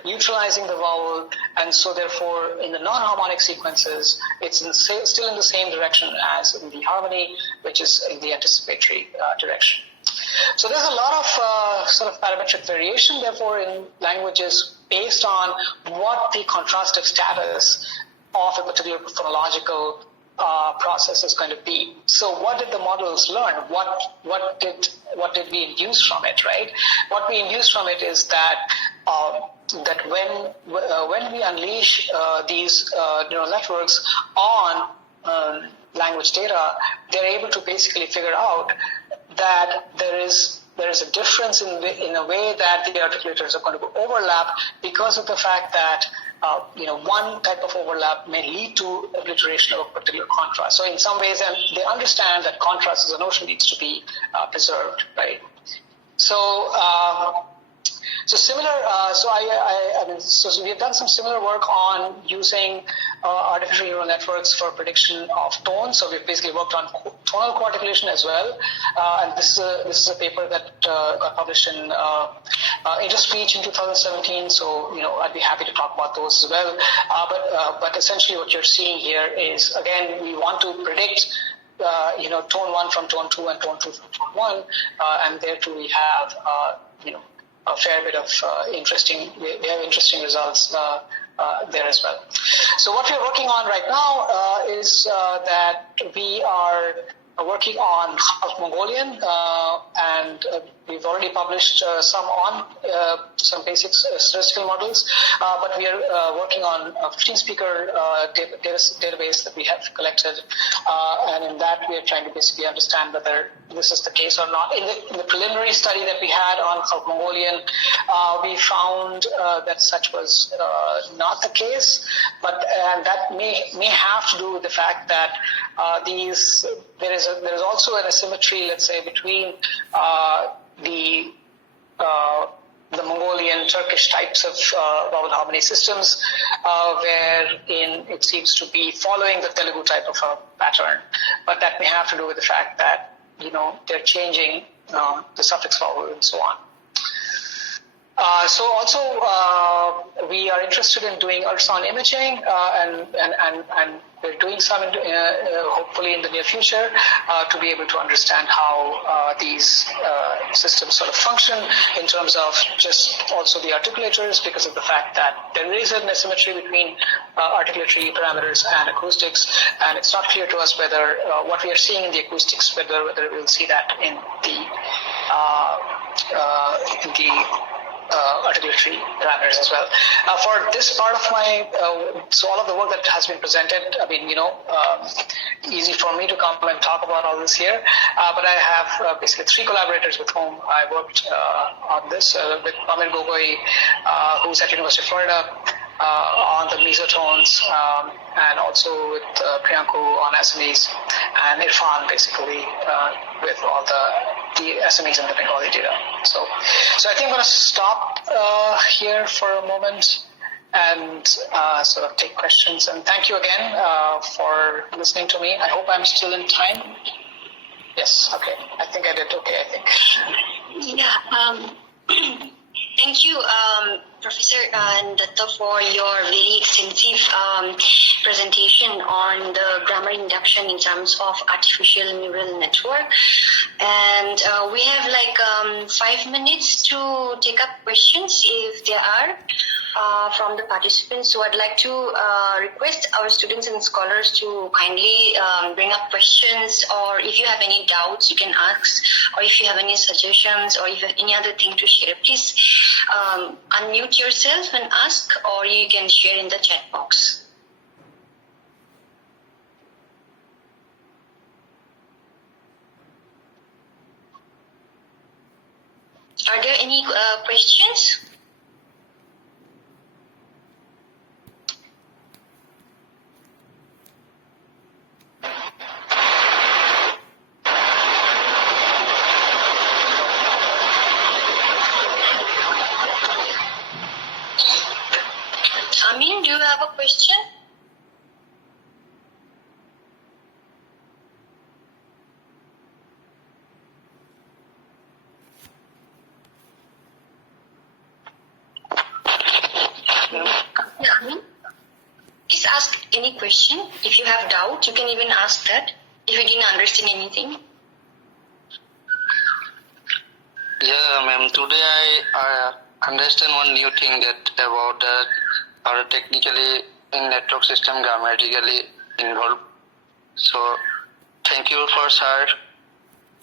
neutralizing the vowel. And so therefore, in the non-harmonic sequences, it's still in the same direction as in the harmony, which is in the anticipatory direction. So there's a lot of sort of parametric variation, therefore, in languages based on what the contrastive status of a particular phonological process is going to be. So what did the models learn? What did we induce from it, right? What we induced from it is that when we unleash these neural networks on language data, they're able to basically figure out that there is a difference in a way that the articulators are going to overlap because of the fact that one type of overlap may lead to obliteration of a particular contrast. So in some ways, they understand that contrast as a notion needs to be preserved, right? So we have done some similar work on using artificial neural networks for prediction of tone. So we've basically worked on tonal coarticulation as well. And this is a paper that got published in InterSpeech in 2017. So I'd be happy to talk about those as well. But essentially, what you're seeing here is, again, we want to predict tone 1 from tone 2 and tone 2 from tone 1. And there too we have a fair bit of interesting results there as well. So what we're working on right now is that we are working on half Mongolian, and we've already published some on some basic statistical models, but we are working on a 15-speaker database that we have collected, and in that we are trying to basically understand whether this is the case or not. In the preliminary study that we had on half Mongolian, we found that such was not the case, but that may have to do with the fact that there is also an asymmetry, let's say, between the Mongolian Turkish types of vowel harmony systems, wherein it seems to be following the Telugu type of a pattern, but that may have to do with the fact that they're changing the suffix vowel and so on. So also we are interested in doing ultrasound imaging, and we're doing some hopefully in the near future to be able to understand how these systems sort of function in terms of just also the articulators, because of the fact that there is an asymmetry between articulatory parameters and acoustics, and it's not clear to us whether what we are seeing in the acoustics, whether we'll see that in the articulatory parameters as well. For this part of my, so all of the work that has been presented, easy for me to come and talk about all this here, but I have basically 3 collaborators with whom I worked on this, with Amir Gogoi, who's at University of Florida, on the mesotones, and also with Priyanku on SMEs, and Irfan basically with all the SMEs and the Bengali data. So I think I'm going to stop here for a moment and sort of take questions. And thank you again for listening to me. I hope I'm still in time. Yes, okay. I think I did okay, I think. Yeah. Thank you, Professor Dutta, for your very extensive presentation on the grammar induction in terms of artificial neural network. And we have 5 minutes to take up questions if there are from the participants. So I'd like to request our students and scholars to kindly bring up questions, or if you have any doubts, you can ask, or if you have any suggestions, or if you have any other thing to share, please unmute yourself and ask, or you can share in the chat box. Are there any questions? Amin, do you have a question? Yeah, Amin. Please ask any question. If you have doubt, you can even ask that. If you didn't understand anything. Yeah, ma'am. Today I understand one new thing that about that are technically in network system grammatically involved. So thank you for sir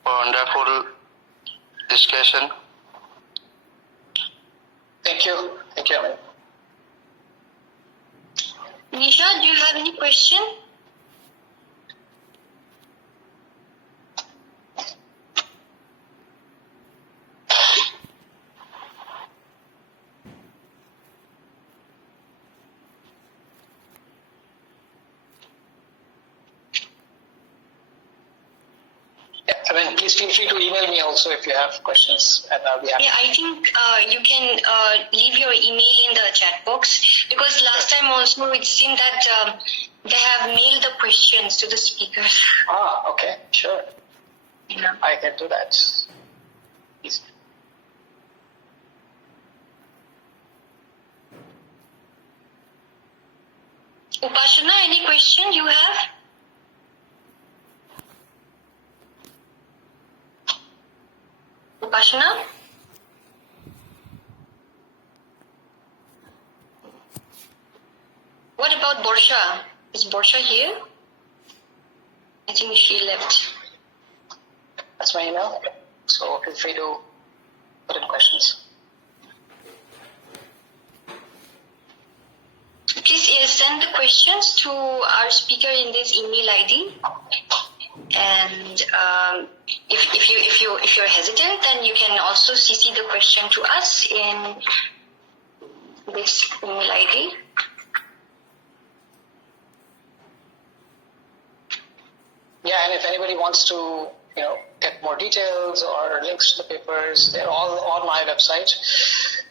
for wonderful discussion. Thank you. Thank you, Amin. Nisha, do you have any question? Please feel free to email me also if you have questions, and I'll be happy. Yeah, I think you can leave your email in the chat box, because last time also it seemed that they have mailed the questions to the speakers. Ah, okay, sure. Yeah. I can do that. Easy. Upashana, any question you have? Upashana? What about Borsha? Is Borsha here? I think she left. That's my email. So feel free to put in questions. Please send the questions to our speaker in this email ID. And if you're hesitant, then you can also CC the question to us in this email ID. Yeah, and if anybody wants to, get more details or links to the papers, they're all on my website.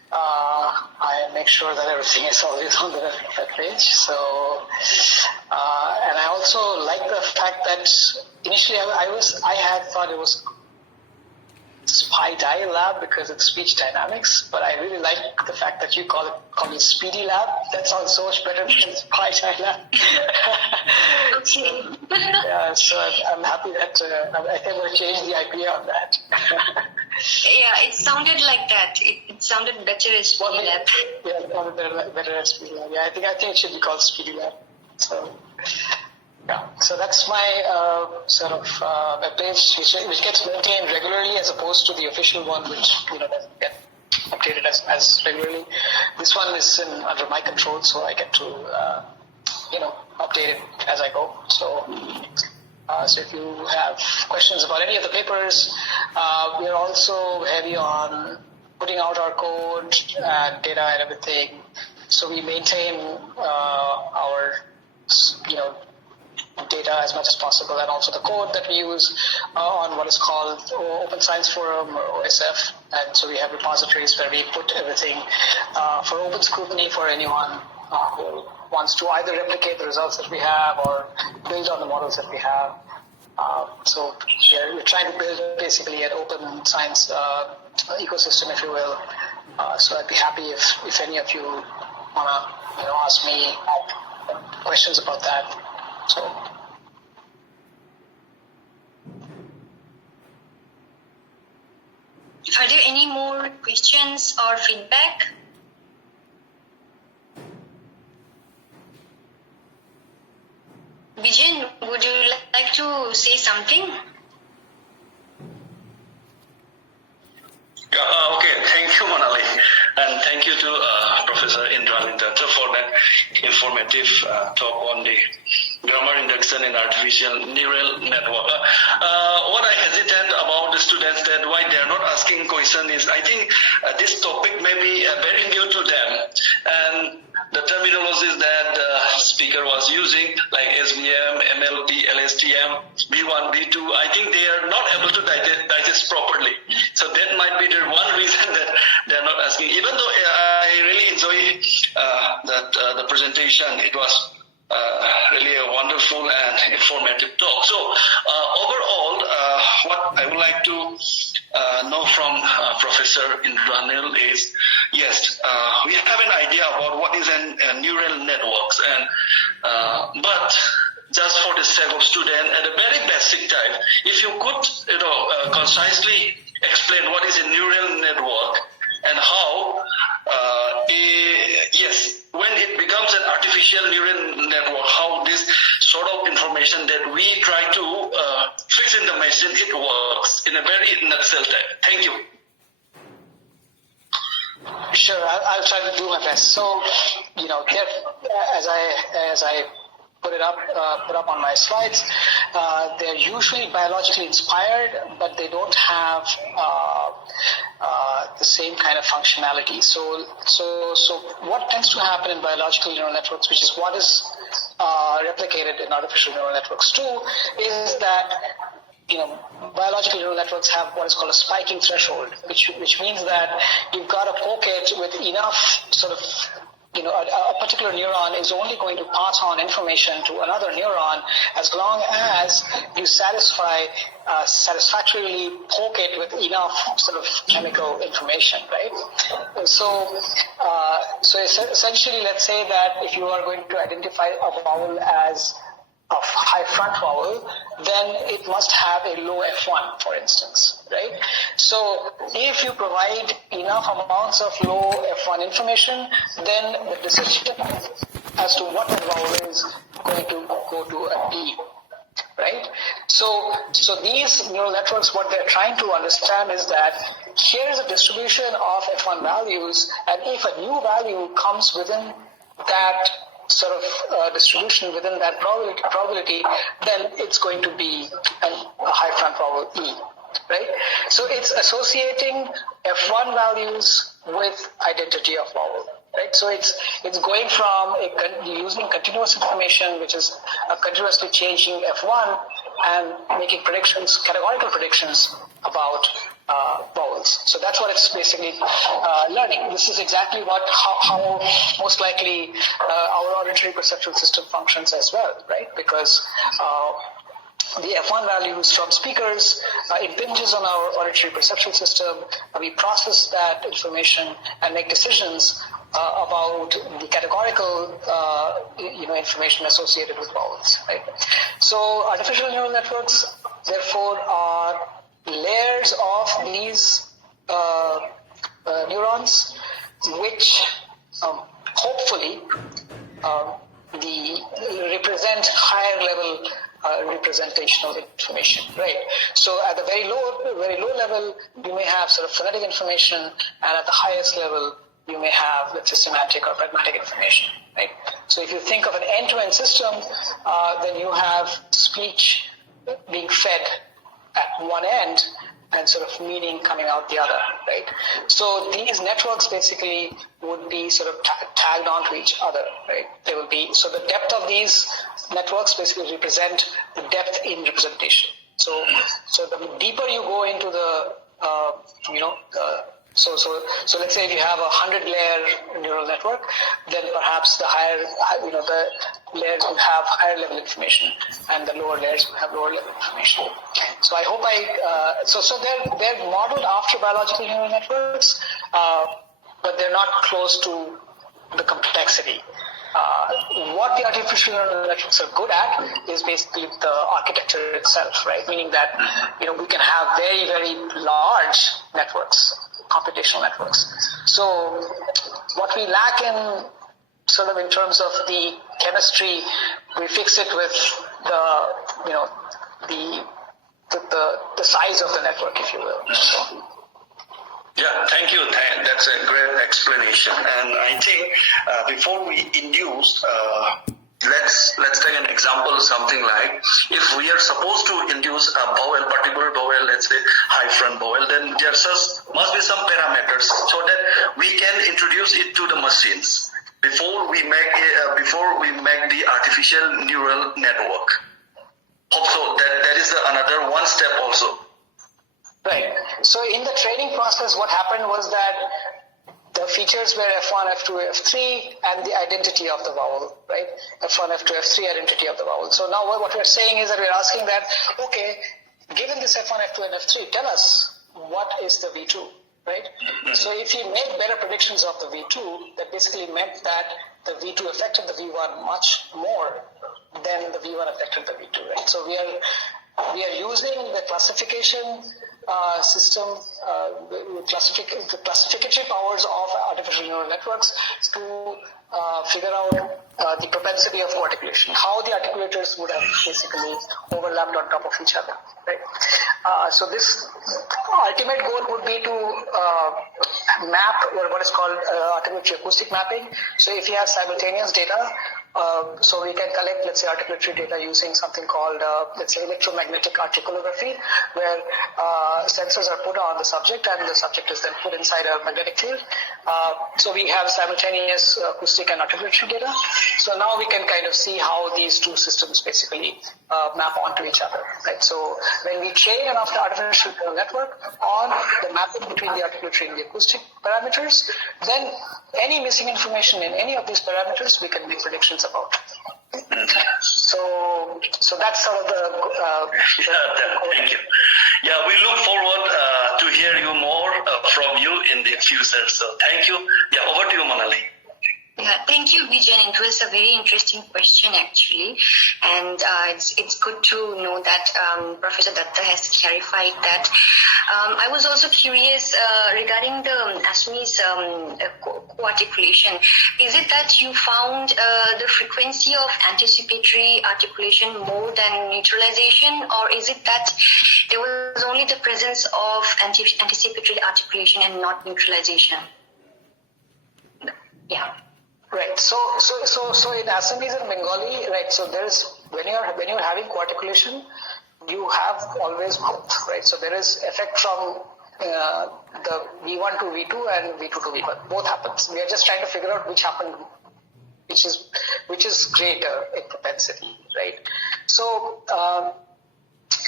I make sure that everything is always on the web page. So, and I also like the fact that initially I had thought it was SPI lab because it's speech dynamics, but I really like the fact that you call it Speedy Lab. That sounds so much better than SPI lab. Okay. Yeah, so I'm happy that I think we'll change the IP on that. Yeah, it sounded like that. It sounded better as Speedy Lab. Yeah, it sounded better as Speedy Lab. Yeah, I think it should be called Speedy Lab. So. Yeah, so that's my sort of webpage, which gets maintained regularly as opposed to the official one, which doesn't get updated as regularly. This one is under my control, so I get to update it as I go. So, so if you have questions about any of the papers, we are also heavy on putting out our code and data and everything. So we maintain our data as much as possible, and also the code that we use on what is called Open Science Forum or OSF. And so we have repositories where we put everything for open scrutiny for anyone who wants to either replicate the results that we have or build on the models that we have. So we're trying to build basically an open science ecosystem, if you will. So I'd be happy if any of you want to ask me questions about that. So. Are there any more questions or feedback? Vijay, would you like to say something? Okay, thank you, Manali, and thank you to Professor Indranil Dutta for that informative talk on the grammar induction in artificial neural network. What I hesitate about the students that why they are not asking question is I think this topic may be very new to them, and the terminologies that the speaker was using, like SVM, MLP, LSTM, B1, B2, I think they are not able to digest properly. So that might be the one reason that they are not asking. Even though I really enjoy the presentation, it was really a wonderful and informative talk. So overall, what I would like to know from Professor Indranil is, yes, we have an idea about what is a neural networks, and but just for the sake of student at a very basic type, if you could concisely explain what is a neural network and how when it becomes an artificial neural network, how this sort of information that we try to fix in the machine, it works in a very nutshell type. Thank you. Sure, I'll try to do my best. So, as I put up on my slides, they're usually biologically inspired, but they don't have the same kind of functionality. So what tends to happen in biological neural networks, which is what is replicated in artificial neural networks too, is that biological neural networks have what is called a spiking threshold, which means that you've got to poke it with enough sort of a particular neuron is only going to pass on information to another neuron as long as you satisfactorily poke it with enough sort of chemical information, right? So essentially, let's say that if you are going to identify a vowel as a high front vowel, then it must have a low F1, for instance, right? So if you provide enough amounts of low F1 information, then the decision as to what the vowel is going to go to a D, right? right? So these neural networks, what they're trying to understand is that here's a distribution of F1 values, and if a new value comes within that sort of distribution, within that probability, then it's going to be a high front vowel E, right? So it's associating F1 values with identity of vowel. Right, so it's going from using continuous information, which is continuously changing F1, and making predictions, categorical predictions about vowels. So that's what it's basically learning. This is exactly how most likely our auditory perceptual system functions as well, right? Because the F1 values from speakers impinges on our auditory perceptual system. We process that information and make decisions about the categorical information associated with vowels, right? So artificial neural networks therefore are layers of these neurons, which hopefully represent higher level representational information, right? So at the very low level, you may have sort of phonetic information, and at the highest level, you may have, let's say, semantic or pragmatic information, right? So if you think of an end-to-end system, then you have speech being fed at one end and sort of meaning coming out the other, right? So these networks basically would be sort of tagged onto each other, right? They will be, so the depth of these networks basically represent the depth in representation. So the deeper you go into the, So let's say if you have a 100-layer neural network, then perhaps the higher, the layers will have higher level information, and the lower layers will have lower level information. So I hope so they're modeled after biological neural networks, but they're not close to the complexity. What the artificial neural networks are good at is basically the architecture itself, right? Meaning that, we can have very, very large networks, computational networks. So what we lack in sort of in terms of the chemistry, we fix it with the size of the network, if you will. So. Yeah, thank you. That's a great explanation. And I think before we induce, let's take an example, something like if we are supposed to induce a vowel, particular vowel, let's say high front vowel, then there must be some parameters so that we can introduce it to the machines before we make the artificial neural network. Hope so. That is another one step also. Right. So in the training process, what happened was that the features were F1, F2, F3, and the identity of the vowel, right? F1, F2, F3, identity of the vowel. So now what we're saying is that we're asking that, okay, given this F1, F2, and F3, tell us what is the V2, right? Mm-hmm. So if you make better predictions of the V2, that basically meant that the V2 affected the V1 much more than the V1 affected the V2, right? So we are using the classification system, the classificatory powers of artificial neural networks to figure out the propensity of articulation, how the articulators would have basically overlapped on top of each other, right? So this ultimate goal would be to map what is called articulatory acoustic mapping. So if you have simultaneous data, so we can collect, let's say, articulatory data using something called, let's say, electromagnetic articulography, where sensors are put on the subject and the subject is then put inside a magnetic field. So we have simultaneous acoustic and articulatory data. So now we can kind of see how these two systems basically map onto each other, right? So when we train enough the artificial neural network on the mapping between the articulatory and the acoustic parameters, then any missing information in any of these parameters we can make predictions about. So that's sort of the thank you. Yeah, we look forward to hear you more from you in the future. So thank you. Yeah, over to you, Manali. Yeah, Thank you, Vijayan. It was a very interesting question, actually, and it's good to know that Professor Dutta has clarified that. I was also curious regarding the Assamese co-articulation. Is it that you found the frequency of anticipatory articulation more than neutralization, or is it that there was only the presence of anticipatory articulation and not neutralization? Yeah. Right. So in Assamese and Bengali, right? So there's when you're having co-articulation, you have always both, right? So there is effect from the V1 to V2 and V2 to V1. Both happens. We are just trying to figure out which happened, which is greater in propensity, right? So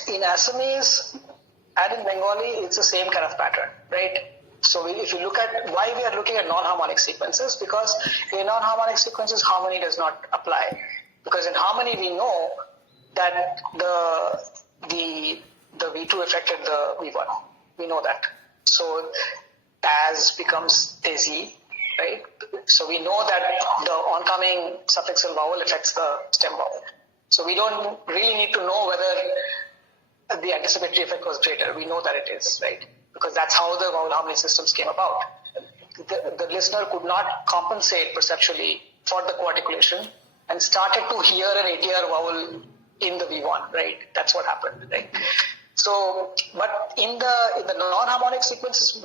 in Assamese and in Bengali, it's the same kind of pattern, right? So if you look at why we are looking at non-harmonic sequences, because in non-harmonic sequences, harmony does not apply. Because in harmony, we know that the V2 affected the V1. We know that. So Taz becomes Tezi, right? So we know that the oncoming suffixal vowel affects the stem vowel. So we don't really need to know whether the anticipatory effect was greater. We know that it is, right? Because that's how the vowel harmony systems came about. The listener could not compensate perceptually for the co-articulation and started to hear an ATR vowel in the V1, right? That's what happened, right? So, but in the non-harmonic sequences,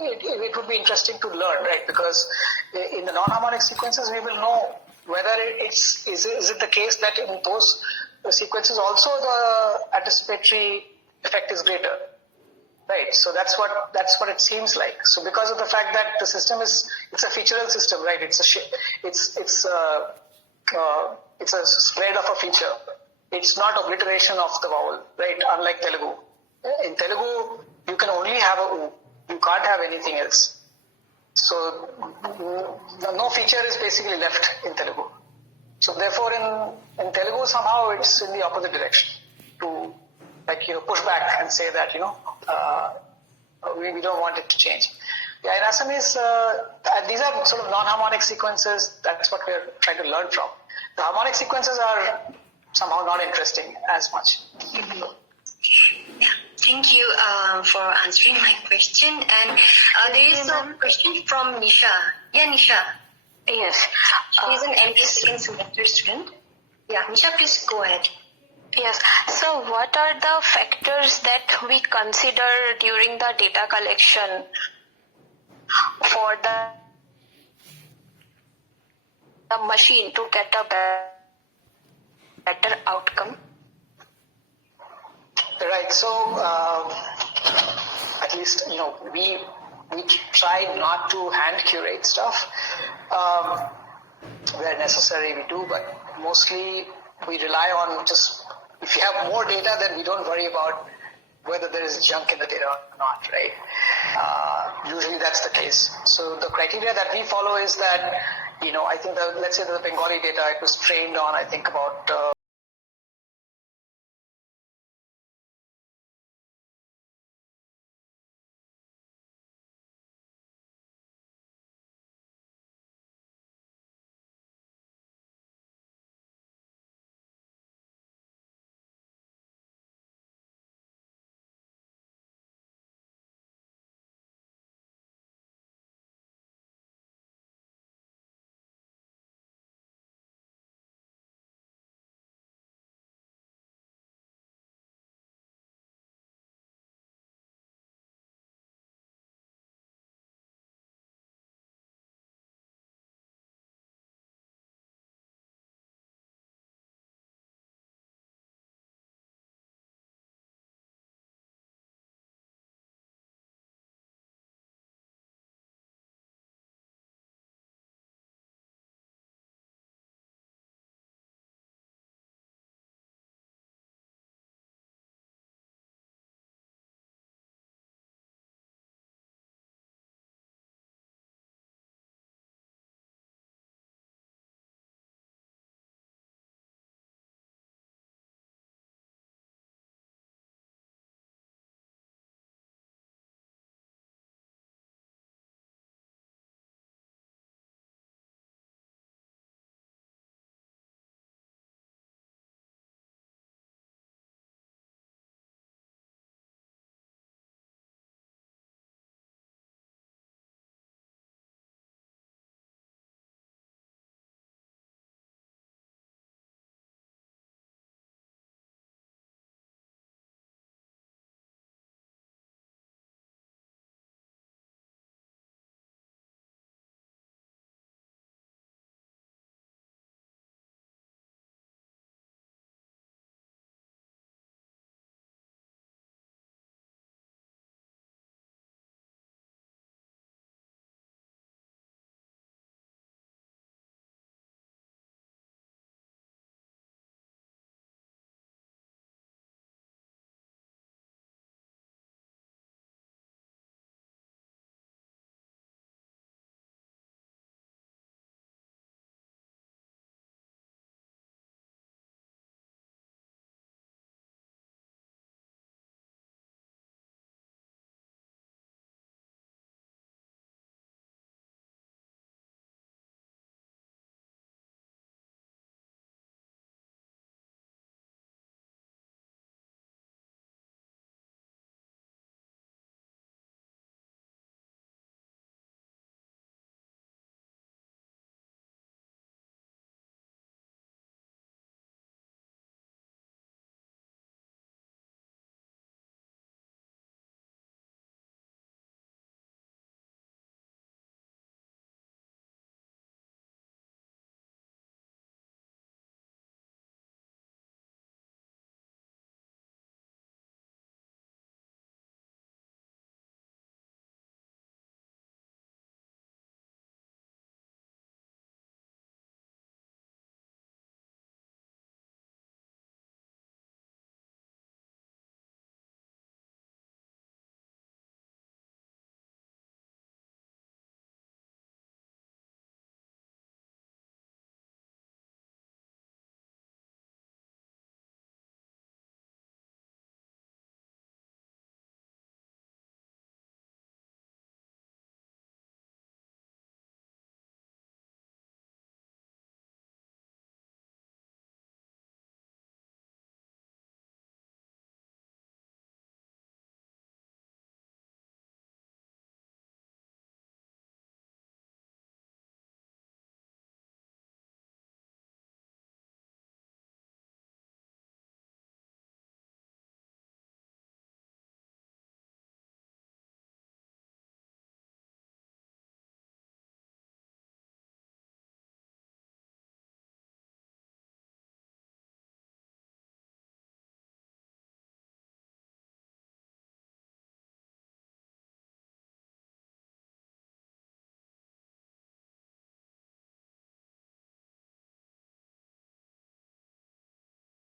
it would be interesting to learn, right? Because in the non-harmonic sequences, we will know whether is it the case that in those sequences also the anticipatory effect is greater. Right, so that's what it seems like. So because of the fact that the system it's a featural system, right? It's a spread of a feature. It's not obliteration of the vowel, right? Unlike Telugu. In Telugu, you can only have a U. You can't have anything else. So no feature is basically left in Telugu. So therefore, in Telugu somehow it's in the opposite direction to push back and say that, we don't want it to change. Yeah, in Assamese, these are sort of non-harmonic sequences. That's what we're trying to learn from. The harmonic sequences are somehow not interesting as much. Mm-hmm. Yeah. Thank you for answering my question. And there is a question from Nisha. Yeah, Nisha. Yes. She's an MA second semester student. Yeah, Nisha, please go ahead. Yes. So what are the factors that we consider during the data collection for the machine to get a better outcome? Right. So at least we try not to hand curate stuff. Where necessary we do, but mostly we rely on just, if you have more data, then we don't worry about whether there is junk in the data or not, right? Usually that's the case. So the criteria that we follow is that, I think let's say the Bengali data, it was trained on, I think about